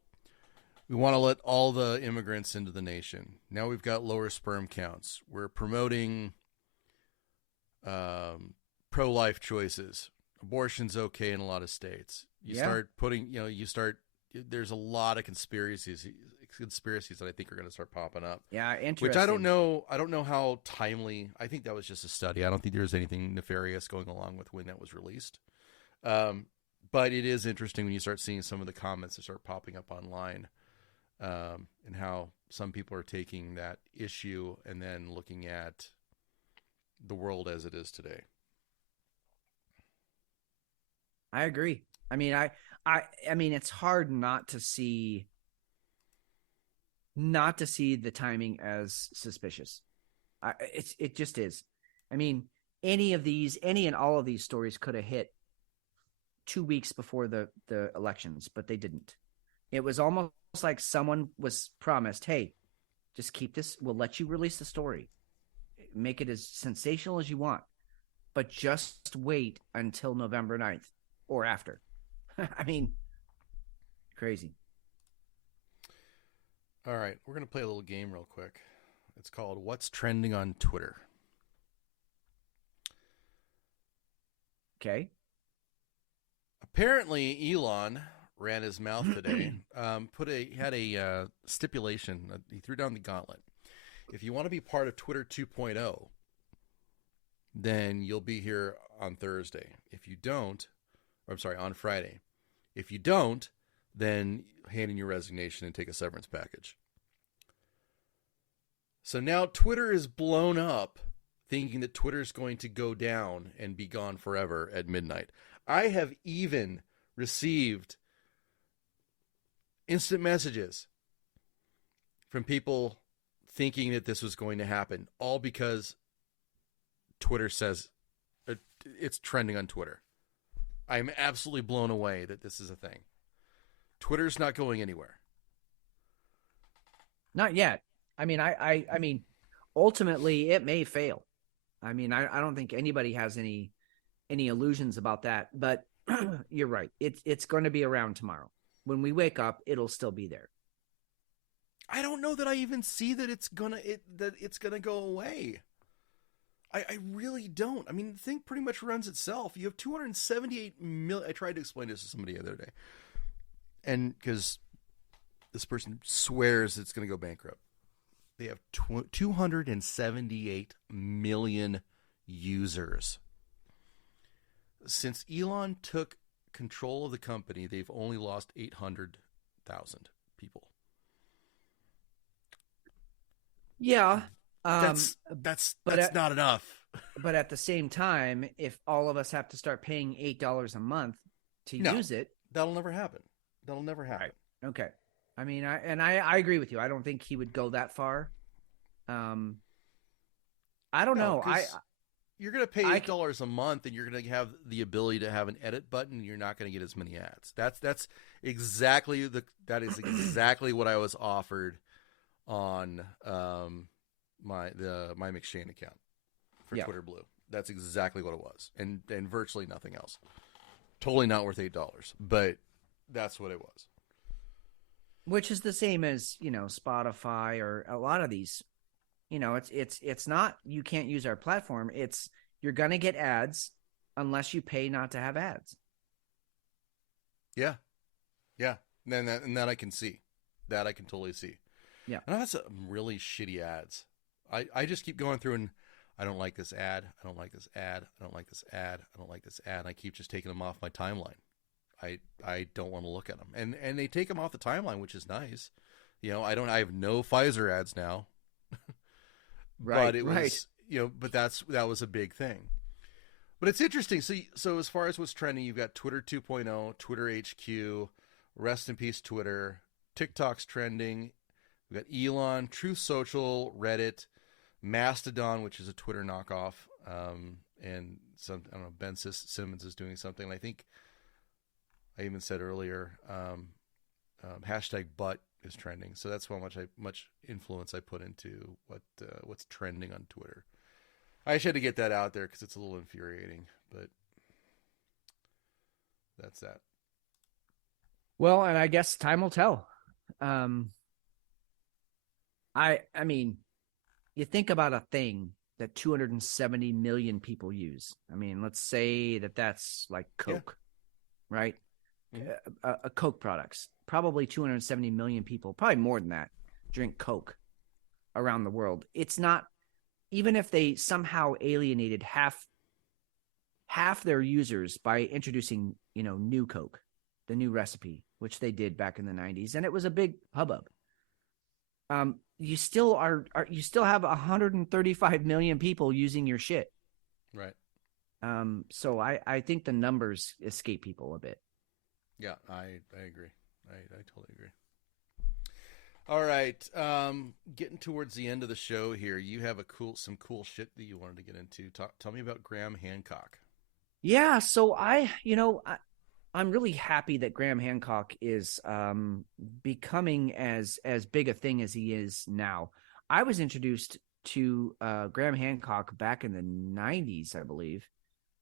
we want to let all the immigrants into the nation. Now we've got lower sperm counts. We're promoting pro-life choices. Abortion's okay in a lot of states. There's a lot of conspiracies that I think are going to start popping up. Yeah, interesting. Which I don't know how timely. I think that was just a study. I don't think there's anything nefarious going along with when that was released. But it is interesting when you start seeing some of the comments that start popping up online, and how some people are taking that issue and then looking at the world as it is today. I agree. I mean, I mean, it's hard not to see the timing as suspicious. It just is. I mean, any and all of these stories could have hit 2 weeks before the elections, but they didn't. It was almost like someone was promised, hey, just keep this. We'll let you release the story. Make it as sensational as you want, but just wait until November 9th or after. I mean, crazy. All right, we're going to play a little game real quick. It's called What's Trending on Twitter. Okay. Apparently, Elon ran his mouth today. Had a stipulation. He threw down the gauntlet. If you want to be part of Twitter 2.0, then you'll be here on Thursday. If you don't, on Friday. If you don't, then hand in your resignation and take a severance package. So now Twitter is blown up, thinking that Twitter is going to go down and be gone forever at midnight. I have even received instant messages from people thinking that this was going to happen, all because Twitter says it's trending on Twitter. I'm absolutely blown away that this is a thing. Twitter's not going anywhere. Not yet. I mean, ultimately it may fail. I mean, I don't think anybody has any illusions about that, but you're right. It's going to be around tomorrow. When we wake up, it'll still be there. I don't know that I even see that it's gonna go away. I really don't. I mean, the thing pretty much runs itself. You have 278 million. I tried to explain this to somebody the other day, and because This person swears it's going to go bankrupt. They have 278 million users. Since Elon took control of the company, they've only lost 800,000 people. Yeah. That's not enough. But at the same time, if all of us have to start paying $8 a month to use it, that'll never happen. That'll never happen. Right. Okay. I mean, I agree with you. I don't think he would go that far. I don't know. You're going to pay $8 a month, and you're going to have the ability to have an edit button. And you're not going to get as many ads. That's exactly exactly what I was offered on my McShane account for Twitter Blue. That's exactly what it was, and virtually nothing else. Totally not worth $8, but that's what it was. Which is the same as, Spotify or a lot of these. It's not you can't use our platform. It's you're gonna get ads unless you pay not to have ads. Yeah. And that I can see. That I can totally see. Yeah. And that's some really shitty ads. I just keep going through and I don't like this ad. I don't like this ad. I don't like this ad. I don't like this ad. And I keep just taking them off my timeline. I don't want to look at them. And they take them off the timeline, which is nice. I have no Pfizer ads now. Right. But it was, but that was a big thing. But it's interesting. So as far as what's trending, you've got Twitter 2.0, Twitter HQ, rest in peace Twitter, TikTok's trending. We've got Elon, Truth Social, Reddit, Mastodon, which is a Twitter knockoff, and some, I don't know, Ben Simmons is doing something. And I think I even said earlier, hashtag butt is trending. So that's how much influence I put into what's trending on Twitter. I just had to get that out there because it's a little infuriating, but that's that. Well, and I guess time will tell. I mean, you think about a thing that 270 million people use. I mean, let's say that's like Coke, right? Mm-hmm. Coke products. Probably 270 million people, probably more than that, drink Coke around the world. It's not, even if they somehow alienated half their users by introducing, new Coke, the new recipe, which they did back in the 90s, and it was a big hubbub. You still you still have 135 million people using your shit. Right. So I think the numbers escape people a bit. Yeah, I agree. I totally agree. All right. Getting towards the end of the show here, you have some cool shit that you wanted to get into. Tell me about Graham Hancock. Yeah. So I'm really happy that Graham Hancock is becoming as big a thing as he is now. I was introduced to Graham Hancock back in the 90s, I believe,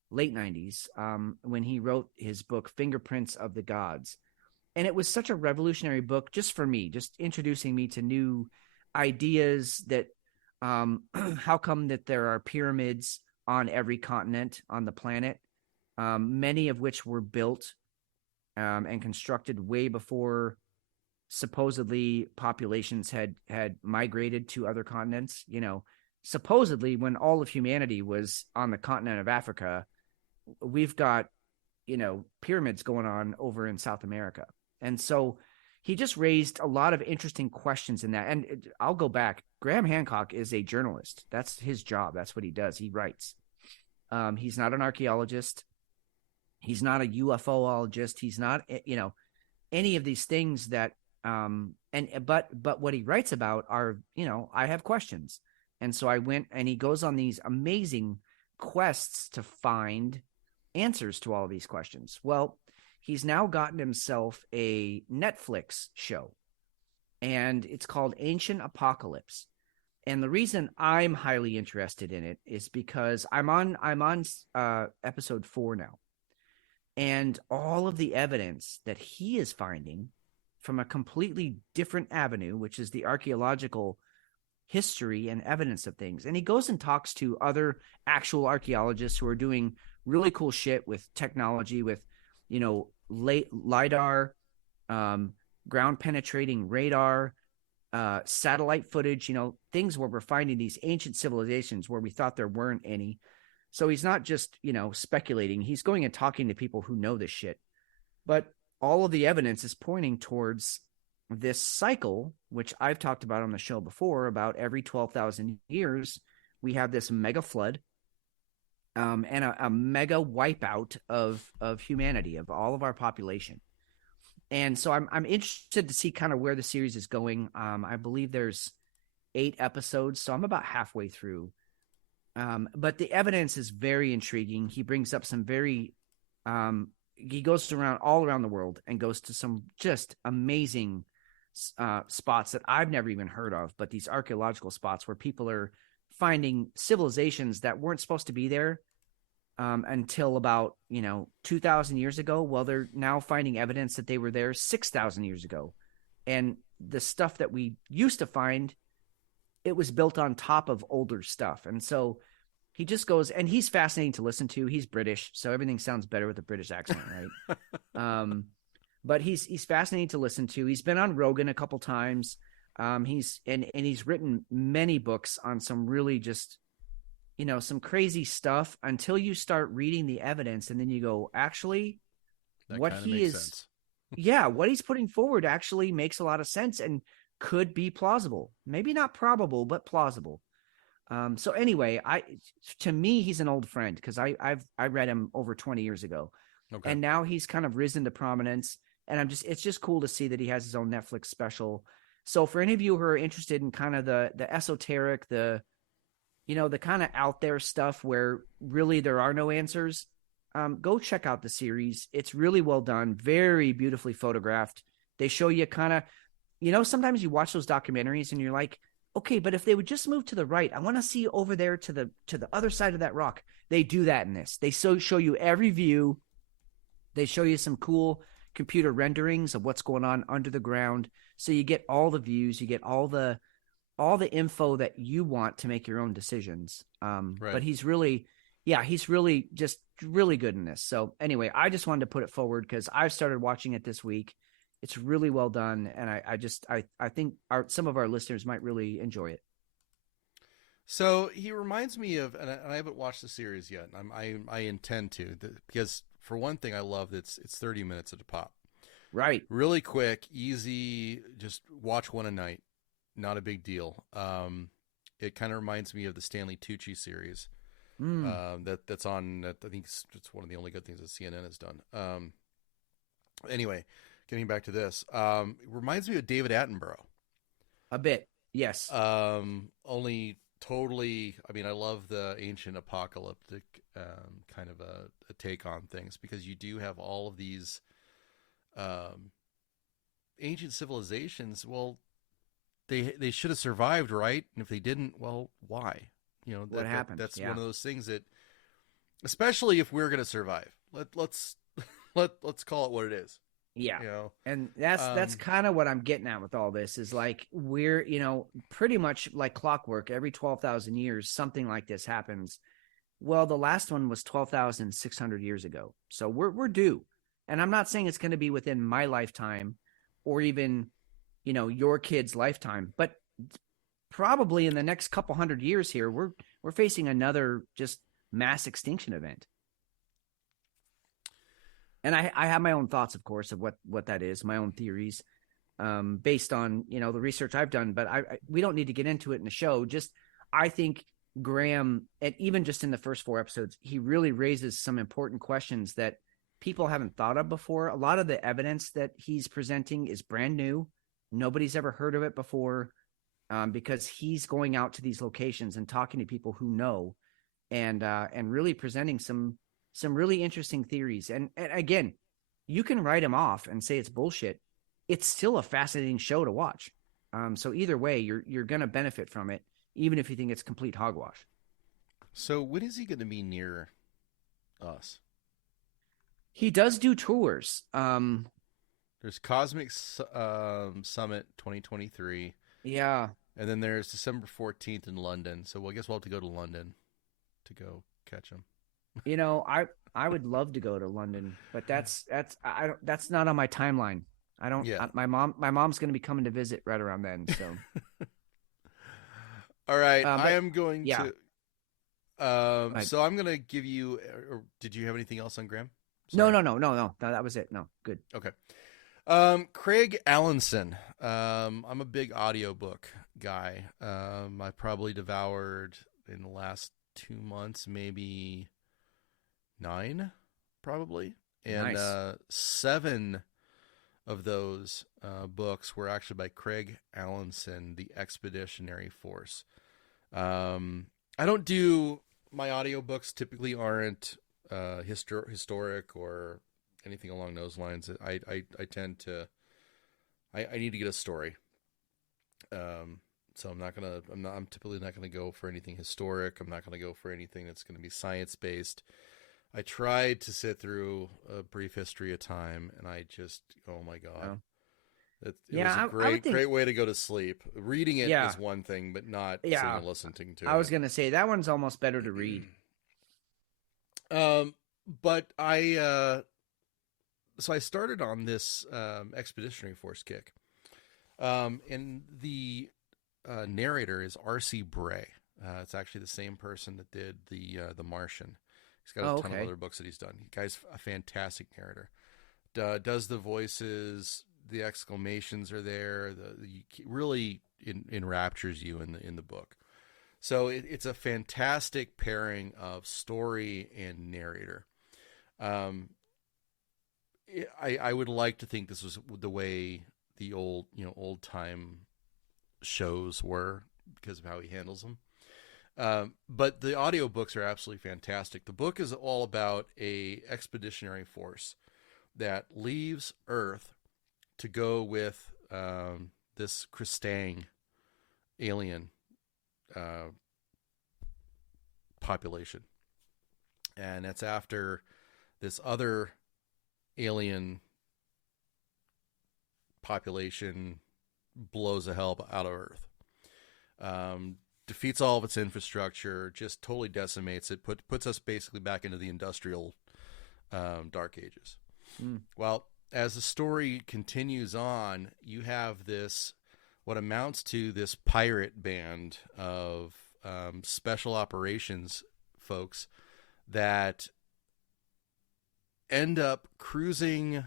late 90s, when he wrote his book, Fingerprints of the Gods. And it was such a revolutionary book just for me, just introducing me to new ideas that how come that there are pyramids on every continent on the planet, many of which were built and constructed way before supposedly populations had migrated to other continents. Supposedly when all of humanity was on the continent of Africa, we've got, pyramids going on over in South America. And so he just raised a lot of interesting questions in that. And I'll go back. Graham Hancock is a journalist. That's his job. That's what he does. He writes. He's not an archaeologist. He's not a UFOologist. He's not, any of these things that, but what he writes about are, I have questions. And so I went, and he goes on these amazing quests to find answers to all of these questions. Well, he's now gotten himself a Netflix show, and it's called Ancient Apocalypse. And the reason I'm highly interested in it is because I'm on episode 4 now. And all of the evidence that he is finding from a completely different avenue, which is the archaeological history and evidence of things. And he goes and talks to other actual archaeologists who are doing really cool shit with technology, with, LiDAR, ground penetrating radar, satellite footage, things where we're finding these ancient civilizations where we thought there weren't any. So he's not just, speculating. He's going and talking to people who know this shit. But all of the evidence is pointing towards this cycle, which I've talked about on the show before, about every 12,000 years, we have this mega flood and a mega wipeout of humanity, of all of our population. And so I'm interested to see kind of where the series is going. I believe there's 8 episodes, so I'm about halfway through. But the evidence is very intriguing. He brings up some very he goes around all around the world and goes to some just amazing spots that I've never even heard of, but these archaeological spots where people are finding civilizations that weren't supposed to be there until about 2,000 years ago. Well, they're now finding evidence that they were there 6,000 years ago, and the stuff that we used to find, it was built on top of older stuff. And so he just goes, and he's fascinating to listen to. He's British, so everything sounds better with a British accent, right? But he's fascinating to listen to. He's been on Rogan a couple times. He's written many books on some really just, some crazy stuff until you start reading the evidence, and then you go, actually, That what kinda he makes is, sense. yeah, what he's putting forward actually makes a lot of sense and could be plausible. Maybe not probable, but plausible. So anyway, to me, he's an old friend because I read him over 20 years ago. Okay. And now he's kind of risen to prominence, and it's just cool to see that he has his own Netflix special. So for any of you who are interested in kind of the esoteric, the kind of out there stuff where really there are no answers, go check out the series. It's really well done, very beautifully photographed. They show you kind of, sometimes you watch those documentaries and you're like, okay, but if they would just move to the right, I want to see over there to the other side of that rock. They do that in this. They show you every view. They show you some cool computer renderings of what's going on under the ground. So you get all the views, you get all the info that you want to make your own decisions. Right. But he's really just really good in this. So anyway, I just wanted to put it forward because I've started watching it this week. It's really well done, and I think some of our listeners might really enjoy it. So he reminds me of, and I haven't watched the series yet. I intend to, because for one thing, I love that it's 30 minutes at a pop. Right. Really quick, easy, just watch one a night. Not a big deal. It kind of reminds me of the Stanley Tucci series that's on. I think it's one of the only good things that CNN has done. Anyway, getting back to this, it reminds me of David Attenborough. A bit, yes. Only totally. I mean, I love the ancient apocalyptic kind of a take on things, because you do have all of these ancient civilizations. Well, they should have survived, right? And if they didn't, well, why? What happened? That's one of those things that, especially if we're going to survive, let's call it what it is. Yeah. And that's kind of what I'm getting at with all this is like, we're, pretty much like clockwork, every 12,000 years, something like this happens. Well, the last one was 12,600 years ago. So we're due. And I'm not saying it's going to be within my lifetime or even, your kid's lifetime, but probably in the next couple hundred years here, we're facing another just mass extinction event. And I have my own thoughts, of course, of what that is, my own theories, based on, the research I've done, but we don't need to get into it in the show. Just, I think Graham, and even just in the first 4 episodes, he really raises some important questions that people haven't thought of before. A lot of the evidence that he's presenting is brand new. Nobody's ever heard of it before, because he's going out to these locations and talking to people who know, and really presenting some really interesting theories. And again, you can write him off and say it's bullshit. It's still a fascinating show to watch. So either way, you're going to benefit from it, even if you think it's complete hogwash. So when is he going to be near us? He does do tours. There's Cosmic Summit 2023. Yeah. And then there's December 14th in London. So I guess we'll have to go to London to go catch him. I would love to go to London, but that's not on my timeline. I don't. Yeah. My mom's going to be coming to visit right around then. So. All right, But, I am going yeah. to. Right. So I'm going to give you. Or did you have anything else on Graham? No. Sorry. No. That was it. No, good. Okay. Craig Allenson. I'm a big audiobook guy. I probably devoured in the last 2 months, maybe 9, probably, and Nice. 7 of those books were actually by Craig Allenson, The Expeditionary Force. I don't do my audiobooks typically aren't historic or anything along those lines. I tend to I need to get a story. So I'm typically not gonna go for anything historic. I'm not gonna go for anything that's gonna be science based. I tried to sit through A Brief History of Time, and I just, oh my God. It was a I would think. great way to go to sleep. Reading it Yeah. is one thing, but not Yeah. sitting and listening to it. I was going to say that one's almost better to read. But so I started on this Expeditionary Force kick. And the narrator is R.C. Bray. It's actually the same person that did the Martian. He's got a ton of other books that he's done. The guy's a fantastic narrator. Does the voices, the exclamations are there. Really enraptures you in the book. So it's a fantastic pairing of story and narrator. I would like to think this was the way the old time shows were because of how he handles them. But the audiobooks are absolutely fantastic. The book is all about a expeditionary force that leaves Earth to go with this Kristang alien population. And it's after this other alien population blows the hell out of Earth. Defeats all of its infrastructure, just totally decimates it, puts us basically back into the industrial dark ages. Well, as the story continues on, you have this, what amounts to this pirate band of special operations folks that end up cruising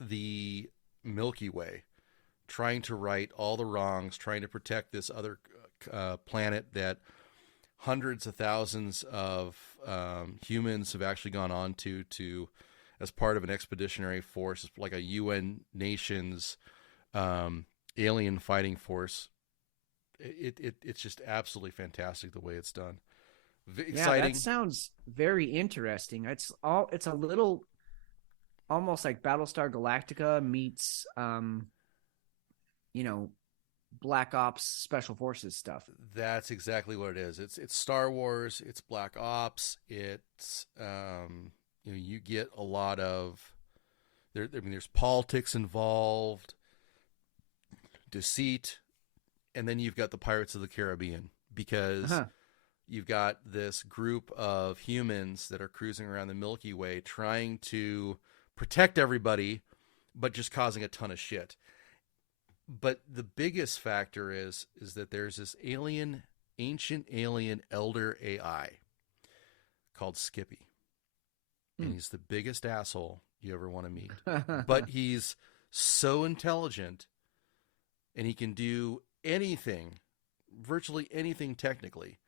the Milky Way, trying to right all the wrongs, trying to protect this other planet that hundreds of thousands of humans have actually gone on to as part of an expeditionary force, like a UN nations alien fighting force. It's just absolutely fantastic the way it's done. Exciting. Yeah, that sounds very interesting. It's a little almost like Battlestar Galactica meets Black Ops Special Forces stuff. That's exactly what it is. It's Star Wars, it's Black Ops, it's you get a lot of there's politics involved, deceit, and then you've got the Pirates of the Caribbean because you've got this group of humans that are cruising around the Milky Way trying to protect everybody, but just causing a ton of shit. But the biggest factor is that there's this ancient alien elder AI called Skippy. And he's the biggest asshole you ever want to meet. But he's so intelligent and he can do anything, virtually anything technically.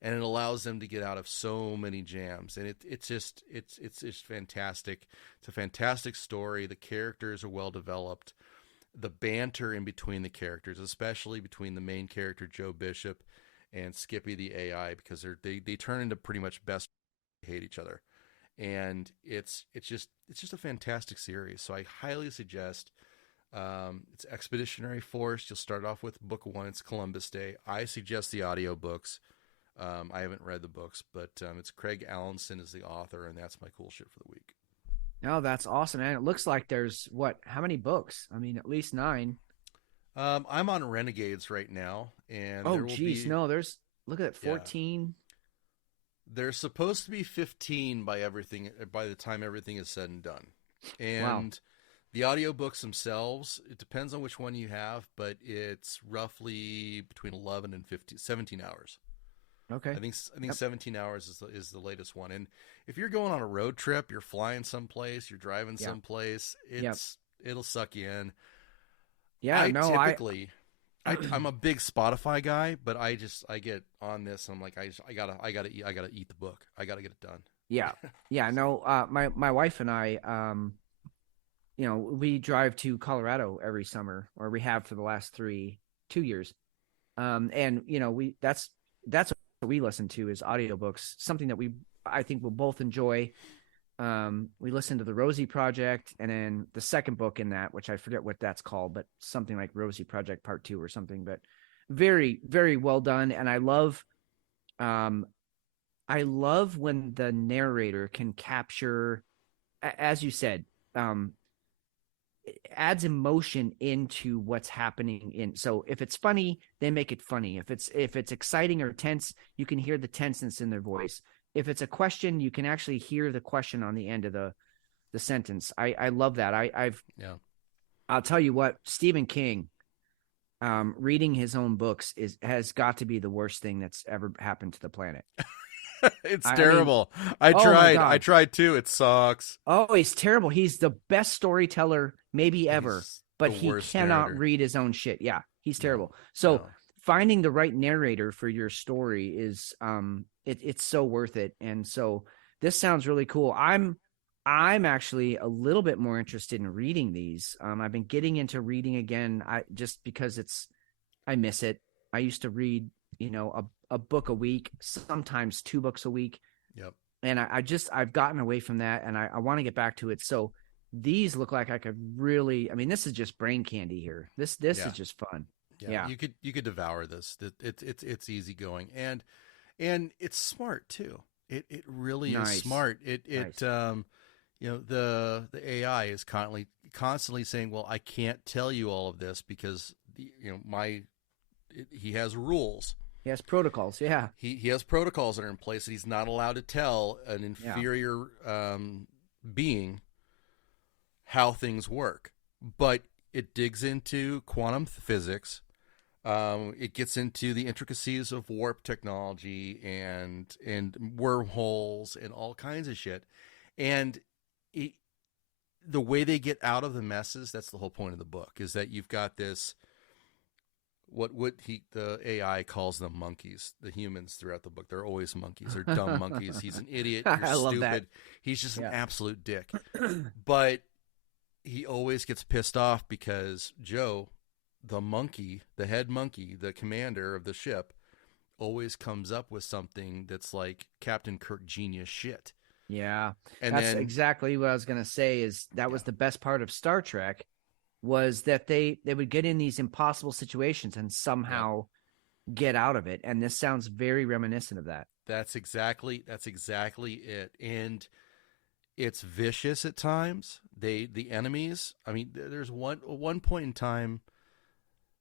And it allows them to get out of so many jams. And it's just fantastic. It's a fantastic story. The characters are well developed. The banter in between the characters, especially between the main character Joe Bishop and Skippy the AI, because they turn into pretty much best hate each other, and it's just a fantastic series. So I highly suggest. It's Expeditionary Force. You'll start off with book 1. It's Columbus Day. I suggest the audiobooks. I haven't read the books, but it's Craig Allenson is the author, and that's my cool shit for the week. No, that's awesome, man. It looks like there's how many books? I mean, at least 9. I'm on Renegades right now, and there's look at it, 14. There's supposed to be 15 by the time everything is said and done, and The audiobooks themselves, it depends on which one you have, but it's roughly between 11 and 17 hours. Okay. I think 17 hours is the latest one. And if you're going on a road trip, you're flying someplace, you're driving someplace, it'll suck you in. Yeah, I'm a big Spotify guy, but I get on this and I'm like, I gotta eat the book. I gotta get it done. Yeah. No, my wife and I, we drive to Colorado every summer, or we have for the last 2 years. And that's what we listen to is audiobooks, something that I think we'll both enjoy. We listened to the Rosie Project, and then the second book in that, which I forget what that's called, but something like Rosie Project Part 2 or something, but very, very well done. And I love when the narrator can capture, as you said, it adds emotion into what's happening so if it's funny, they make it funny. If it's exciting or tense, you can hear the tenseness in their voice. If it's a question, you can actually hear the question on the end of the sentence. I love that. I'll tell you what, Stephen King, reading his own books has got to be the worst thing that's ever happened to the planet. It's terrible. I tried too. It sucks. Oh, he's terrible. He's the best storyteller maybe ever, but he cannot read his own shit. Yeah, he's terrible. So finding the right narrator for your story is it's so worth it. And so this sounds really cool. I'm actually a little bit more interested in reading these. I've been getting into reading again. Just because I miss it. I used to read, a book a week, sometimes 2 books a week. Yep. And I've gotten away from that, and I want to get back to it. So these look like I could really, this is just brain candy here. This is just fun. Yeah. You could devour this. It's easy going, and it's smart too. It really is smart. Nice. The AI is constantly saying, well, I can't tell you all of this because he has rules. He has protocols. Yeah. He has protocols that are in place that he's not allowed to tell an inferior being how things work. But it digs into quantum physics. It gets into the intricacies of warp technology and wormholes and all kinds of shit. And the way they get out of the messes, that's the whole point of the book, is that you've got this, the AI calls them monkeys, the humans throughout the book. They're always monkeys. They're dumb monkeys. He's an idiot. You're I love stupid. That. He's just an absolute dick. But he always gets pissed off because Joe, the monkey, the head monkey, the commander of the ship, always comes up with something that's like Captain Kirk genius shit. Yeah. And that's exactly what I was going to say is that was the best part of Star Trek, was that they would get in these impossible situations and somehow get out of it. And this sounds very reminiscent of that. That's exactly it. And it's vicious at times. The enemies, there's one point in time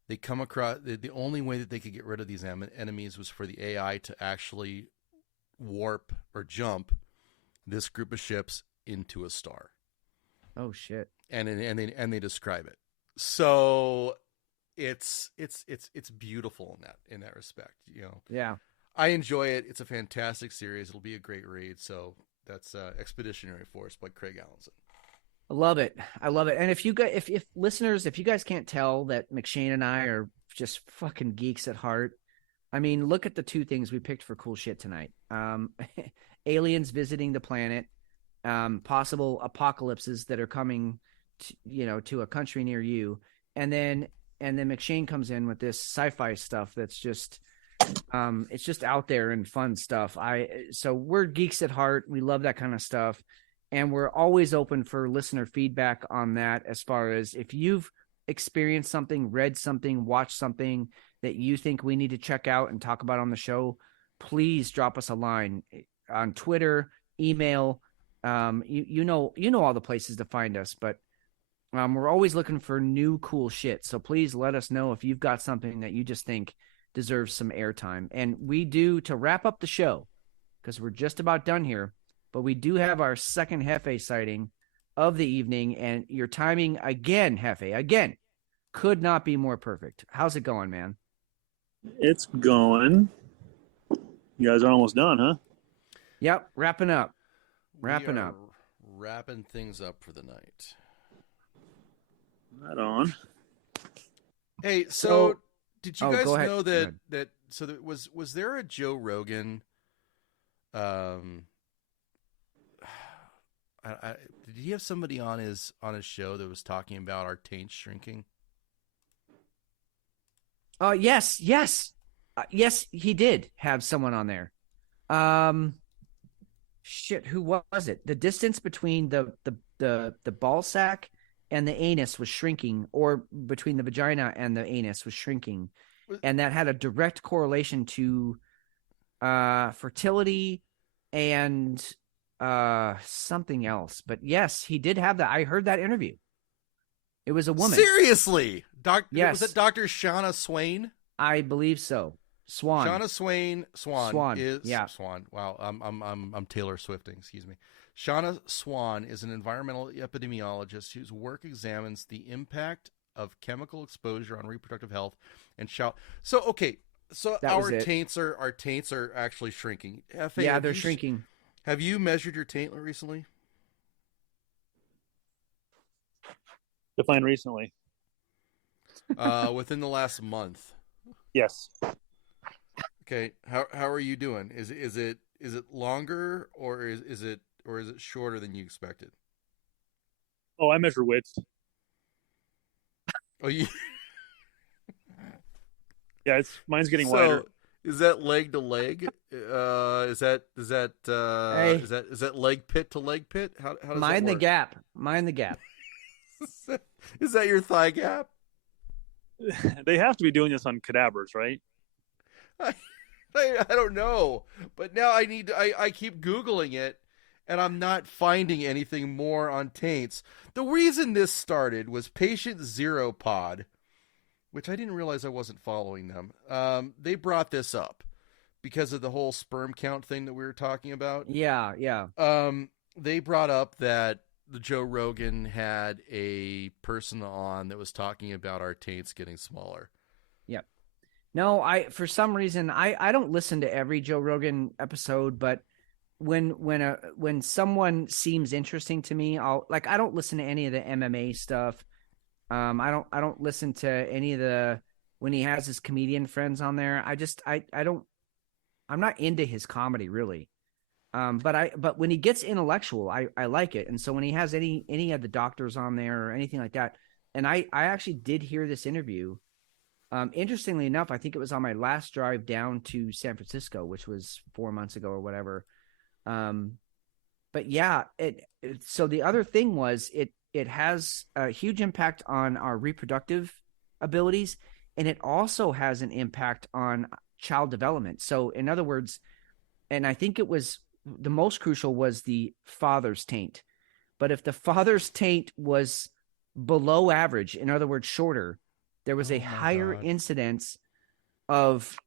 they come across, the only way that they could get rid of these enemies was for the AI to actually warp or jump this group of ships into a star. Oh shit. And they describe it. So it's beautiful in that respect, Yeah. I enjoy it. It's a fantastic series. It'll be a great read. So that's Expeditionary Force by Craig Allenson. I love it. And if listeners, if you guys can't tell that McShane and I are just fucking geeks at heart, look at the 2 things we picked for cool shit tonight. Aliens visiting the planet, possible apocalypses that are coming to a country near you, and then McShane comes in with this sci-fi stuff that's just it's just out there and fun stuff. So we're geeks at heart. We love that kind of stuff, and we're always open for listener feedback on that, as far as if you've experienced something, read something, watched something that you think we need to check out and talk about on the show. Please drop us a line on Twitter, email. You know all the places to find us, but we're always looking for new cool shit. So please let us know if you've got something that you just think deserves some airtime. And we do, to wrap up the show, because we're just about done here, but we do have our second Hefe sighting of the evening, and your timing again, Hefe, again, could not be more perfect. How's it going, man? It's going. You guys are almost done, huh? Yep, wrapping up. Wrapping things up for the night. Right on. Hey, so did you guys go ahead. know that so there was there a Joe Rogan did he have somebody on his show that was talking about our taints shrinking? Yes, he did have someone on there. Shit, who was it? The distance between the ball sack and the anus was shrinking, or between the vagina and the anus was shrinking, and that had a direct correlation to fertility and something else. But yes, he did have that. I heard that interview. It was a woman. Seriously, Yes. Was it Dr. Shauna Swain? I believe so. Swan. Shauna Swain. Swan is Swan. Wow, I'm Taylor Swifting. Excuse me. Shauna Swan is an environmental epidemiologist whose work examines the impact of chemical exposure on reproductive health and So our taints are actually shrinking. Yeah, they're shrinking. Have you measured your taint recently? Define recently. Within the last month. Yes. Okay. How are you doing? Is it longer or is it shorter than you expected? Oh, I measure width. Oh, you. Yeah, mine's getting wider. Is that leg to leg? Is that leg pit to leg pit? How does Mind that the work? gap. Mind the gap. Is that your thigh gap? They have to be doing this on cadavers, right? I don't know, but now I keep Googling it, and I'm not finding anything more on taints. The reason this started was Patient Zero Pod, which I didn't realize I wasn't following them. They brought this up because of the whole sperm count thing that we were talking about. Yeah. They brought up that the Joe Rogan had a person on that was talking about our taints getting smaller. Yep. No, for some reason I don't listen to every Joe Rogan episode, but when someone seems interesting to me, I don't listen to any of the MMA stuff. I don't listen to any of when he has his comedian friends on there. I'm not into his comedy really. But when he gets intellectual, I like it. And so when he has any of the doctors on there or anything like that, and I actually did hear this interview. Interestingly enough, I think it was on my last drive down to San Francisco, which was 4 months ago or whatever. But yeah, so the other thing was it has a huge impact on our reproductive abilities, and it also has an impact on child development. So in other words, and I think it was the most crucial was the father's taint. But if the father's taint was below average, in other words, shorter, there was a higher incidence of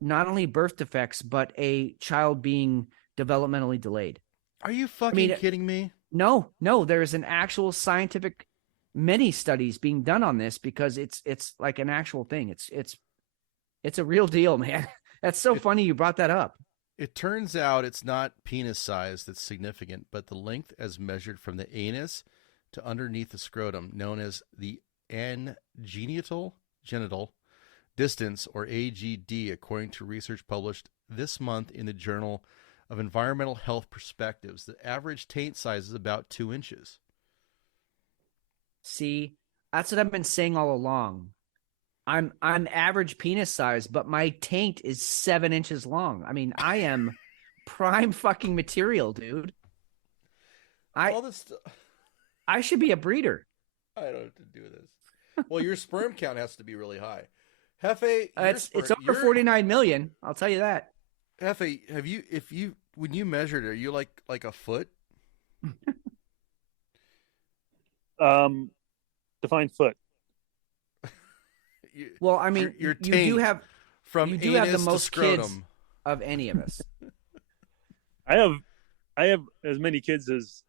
not only birth defects, but a child being developmentally delayed. Are you fucking kidding me? No, there is an actual scientific many studies being done on this because it's like an actual thing. It's a real deal, man. That's so funny you brought that up. It turns out it's not penis size that's significant, but the length as measured from the anus to underneath the scrotum, known as the genital distance, or AGD, according to research published this month in the Journal of Environmental Health Perspectives. The average taint size is about 2 inches. See, that's what I've been saying all along. I'm average penis size, but my taint is 7 inches long. I mean, I am prime fucking material, dude. I should be a breeder. I don't have to do this. Well, your sperm count has to be really high. Hefe, it's over 49 million. I'll tell you that. Hefe, when you measured it, are you like a foot? Define foot. Well, I mean, your you do have the most scrotum. kids of any of us. I have as many kids as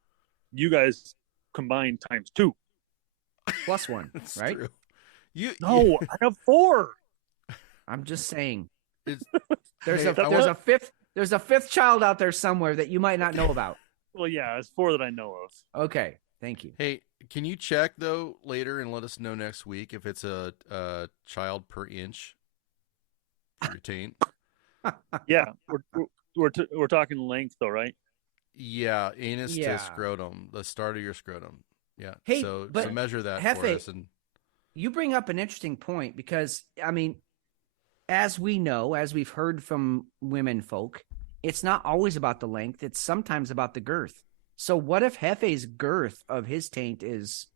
you guys combined times 2. Plus 1, That's right? true. No, I have 4. I'm just saying. It's, There's hey, there's a fifth child out there somewhere that you might not know about. Well, yeah, it's 4 that I know of. Okay, thank you. Hey, can you check though later and let us know next week if it's a child per inch for your taint? Yeah, we're talking length though, right? Yeah, anus Yeah. to scrotum, the start of your scrotum. Yeah. Hey, so but measure that for Hefe, us. And you bring up an interesting point because, I mean, as we know, as we've heard from women folk, it's not always about the length. It's sometimes about the girth. So what if Hefe's girth of his taint is,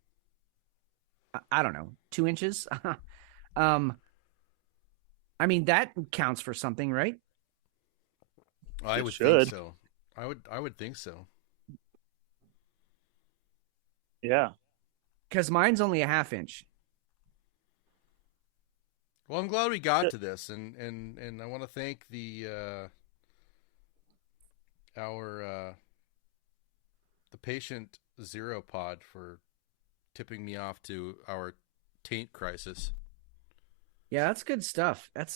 I don't know, 2 inches? I mean, that counts for something, right? I would should. think so. I would think so. Yeah. Because mine's only a 1/2 inch. Well, I'm glad we got to this, and I want to thank the patient Zero Pod for tipping me off to our Taint Crisis. Yeah, that's good stuff. That's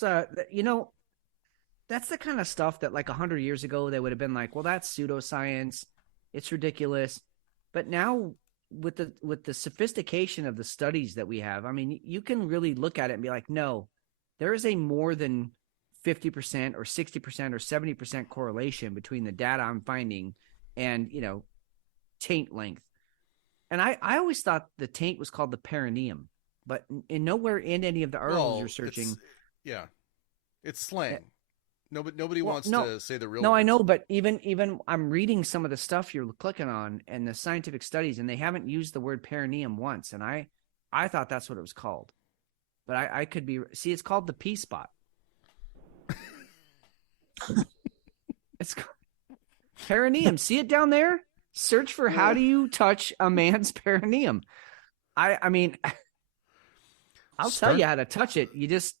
that's the kind of stuff that like 100 years ago they would have been like, well, that's pseudoscience, it's ridiculous. But now with the sophistication of the studies that we have, I mean, you can really look at it and be like, no, there is a more than 50% or 60% or 70% correlation between the data I'm finding and, taint length. And I always thought the taint was called the perineum, but in nowhere in any of the articles you're searching. It's slang. Nobody wants to say the real No, words. I know, but even I'm reading some of the stuff you're clicking on and the scientific studies, and they haven't used the word perineum once. And I thought that's what it was called, but I could be. See, it's called the P spot. It's perineum. See it down there? Search for how do you touch a man's perineum. I mean, I'll tell you how to touch it. You just,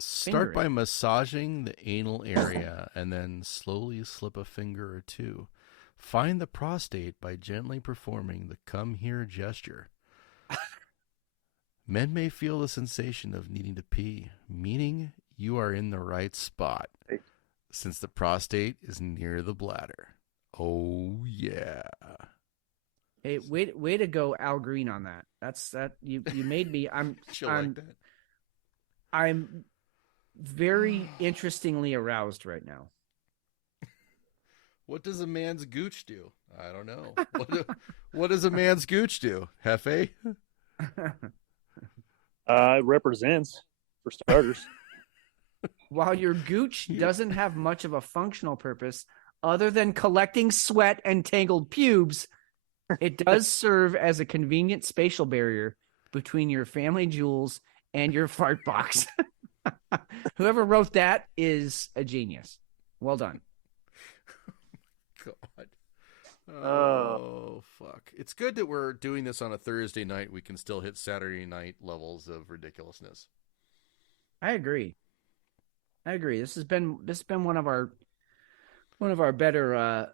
Start by massaging the anal area and then slowly slip a finger or two. Find the prostate by gently performing the come here gesture. Men may feel the sensation of needing to pee, meaning you are in the right spot, since the prostate is near the bladder. Oh, yeah. Hey, way to go, Al Green, on that. That you made me. I'm very interestingly aroused right now. What does a man's gooch do? I don't know. What does a man's gooch do, Hefe? It represents, for starters. While your gooch doesn't have much of a functional purpose other than collecting sweat and tangled pubes, it does serve as a convenient spatial barrier between your family jewels and your fart box. Whoever wrote that is a genius. Well done. God. Oh, fuck. It's good that we're doing this on a Thursday night. We can still hit Saturday night levels of ridiculousness. I agree. This has been one of our better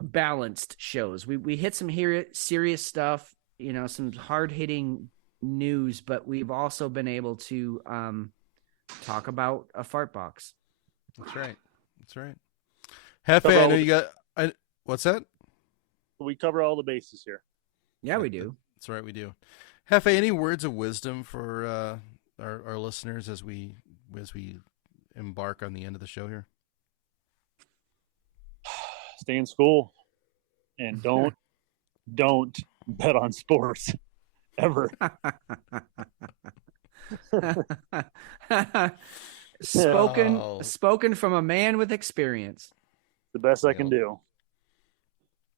balanced shows. We hit some serious stuff, some hard-hitting news, but we've also been able to talk about a fart box. That's right. Hefe, I know you got. What's that? We cover all the bases here. Yeah, we do. That's right, we do. Hefe, any words of wisdom for our listeners as we embark on the end of the show here? Stay in school and don't bet on sports ever. Spoken from a man with experience. The best I can do.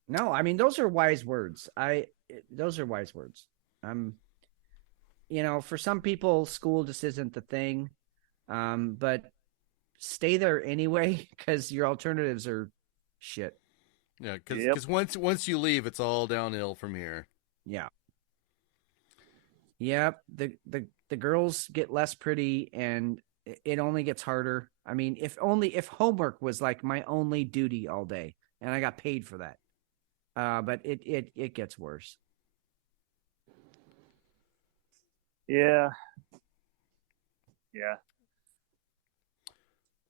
No, I mean, those are wise words. Those are wise words. For some people, school just isn't the thing. But stay there anyway, because your alternatives are shit. Yeah, because once you leave, it's all downhill from here. Yeah. Yep. The girls get less pretty, and it only gets harder. I mean, if homework was like my only duty all day, and I got paid for that, but it gets worse. Yeah.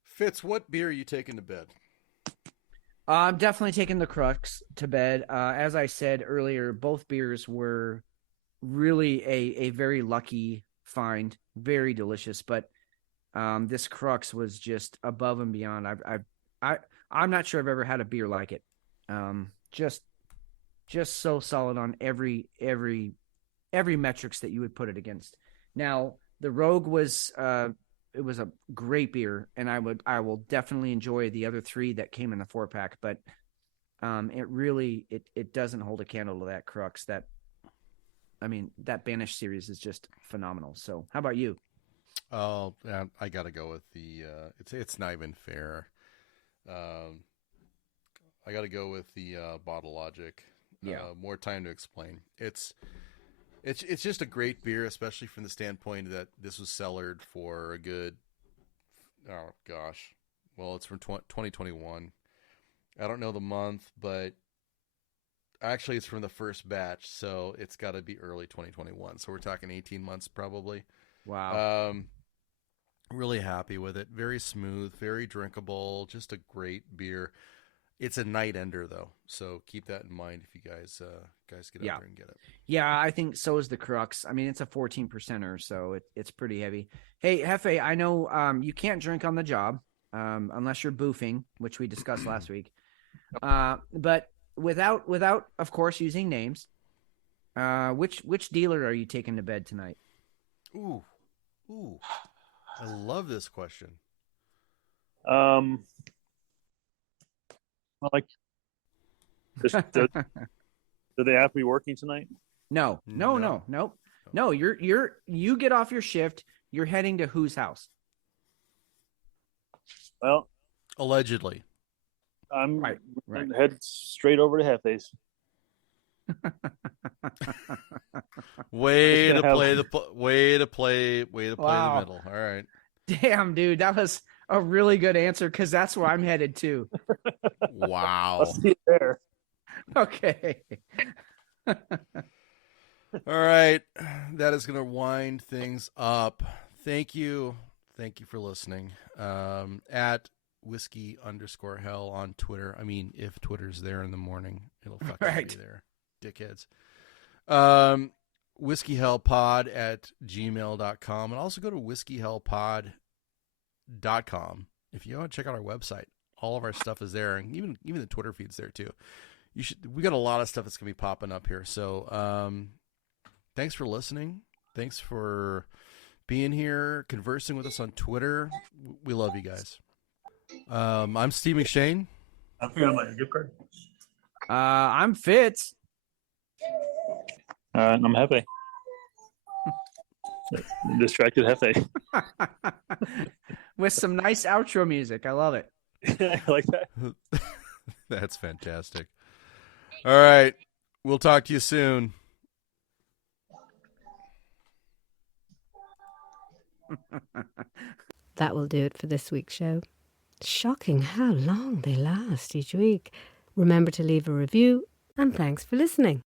Fitz, what beer are you taking to bed? I'm definitely taking the Crux to bed. As I said earlier, both beers were really a very lucky find, very delicious. But this Crux was just above and beyond. I'm not sure I've ever had a beer like it. Just so solid on every metrics that you would put it against. Now the Rogue was it was a great beer, and I will definitely enjoy the other three that came in the 4-pack, but it really it doesn't hold a candle to that Crux. That Banished series is just phenomenal. So how about you? Oh, yeah, I got to go with the it's not even fair. I got to go with the Bottle Logic. Yeah. More time to explain. It's just a great beer, especially from the standpoint that this was cellared for a good, oh gosh, well, it's from 2021. I don't know the month, but actually it's from the first batch, so it's got to be early 2021. So we're talking 18 months probably. Wow. Really happy with it. Very smooth, very drinkable, just a great beer. It's a night ender though, so keep that in mind if you guys get out there and get it. Yeah, I think so is the Crux. I mean, it's a 14%er, so it's pretty heavy. Hey, Hefe, I know you can't drink on the job unless you're boofing, which we discussed last week. But without of course using names, which dealer are you taking to bed tonight? Ooh, I love this question. Like, do they have to be working tonight? No. You get off your shift. You're heading to whose house? Well, allegedly. I'm right. head straight over to Hefe's. way to play the middle. All right. Damn, dude, that was a really good answer because that's where I'm headed to. Wow. I'll see you there. Okay. All right. That is going to wind things up. Thank you for listening. At whiskey_hell on Twitter. I mean, if Twitter's there in the morning, it'll fucking be there. Dickheads. whiskeyhellpod@gmail.com, and also go to whiskeyhellpod.com if you want to check out our website. All of our stuff is there, and even the Twitter feed's there too. We got a lot of stuff that's gonna be popping up here. So thanks for listening. Thanks for being here, conversing with us on Twitter. We love you guys. I'm Steve McShane. I forgot my gift card. I'm Fitz. And I'm Hefe. Distracted Hefe. With some nice outro music. I love it. I like that. That's fantastic. All right. We'll talk to you soon. That will do it for this week's show. Shocking how long they last each week. Remember to leave a review, and thanks for listening.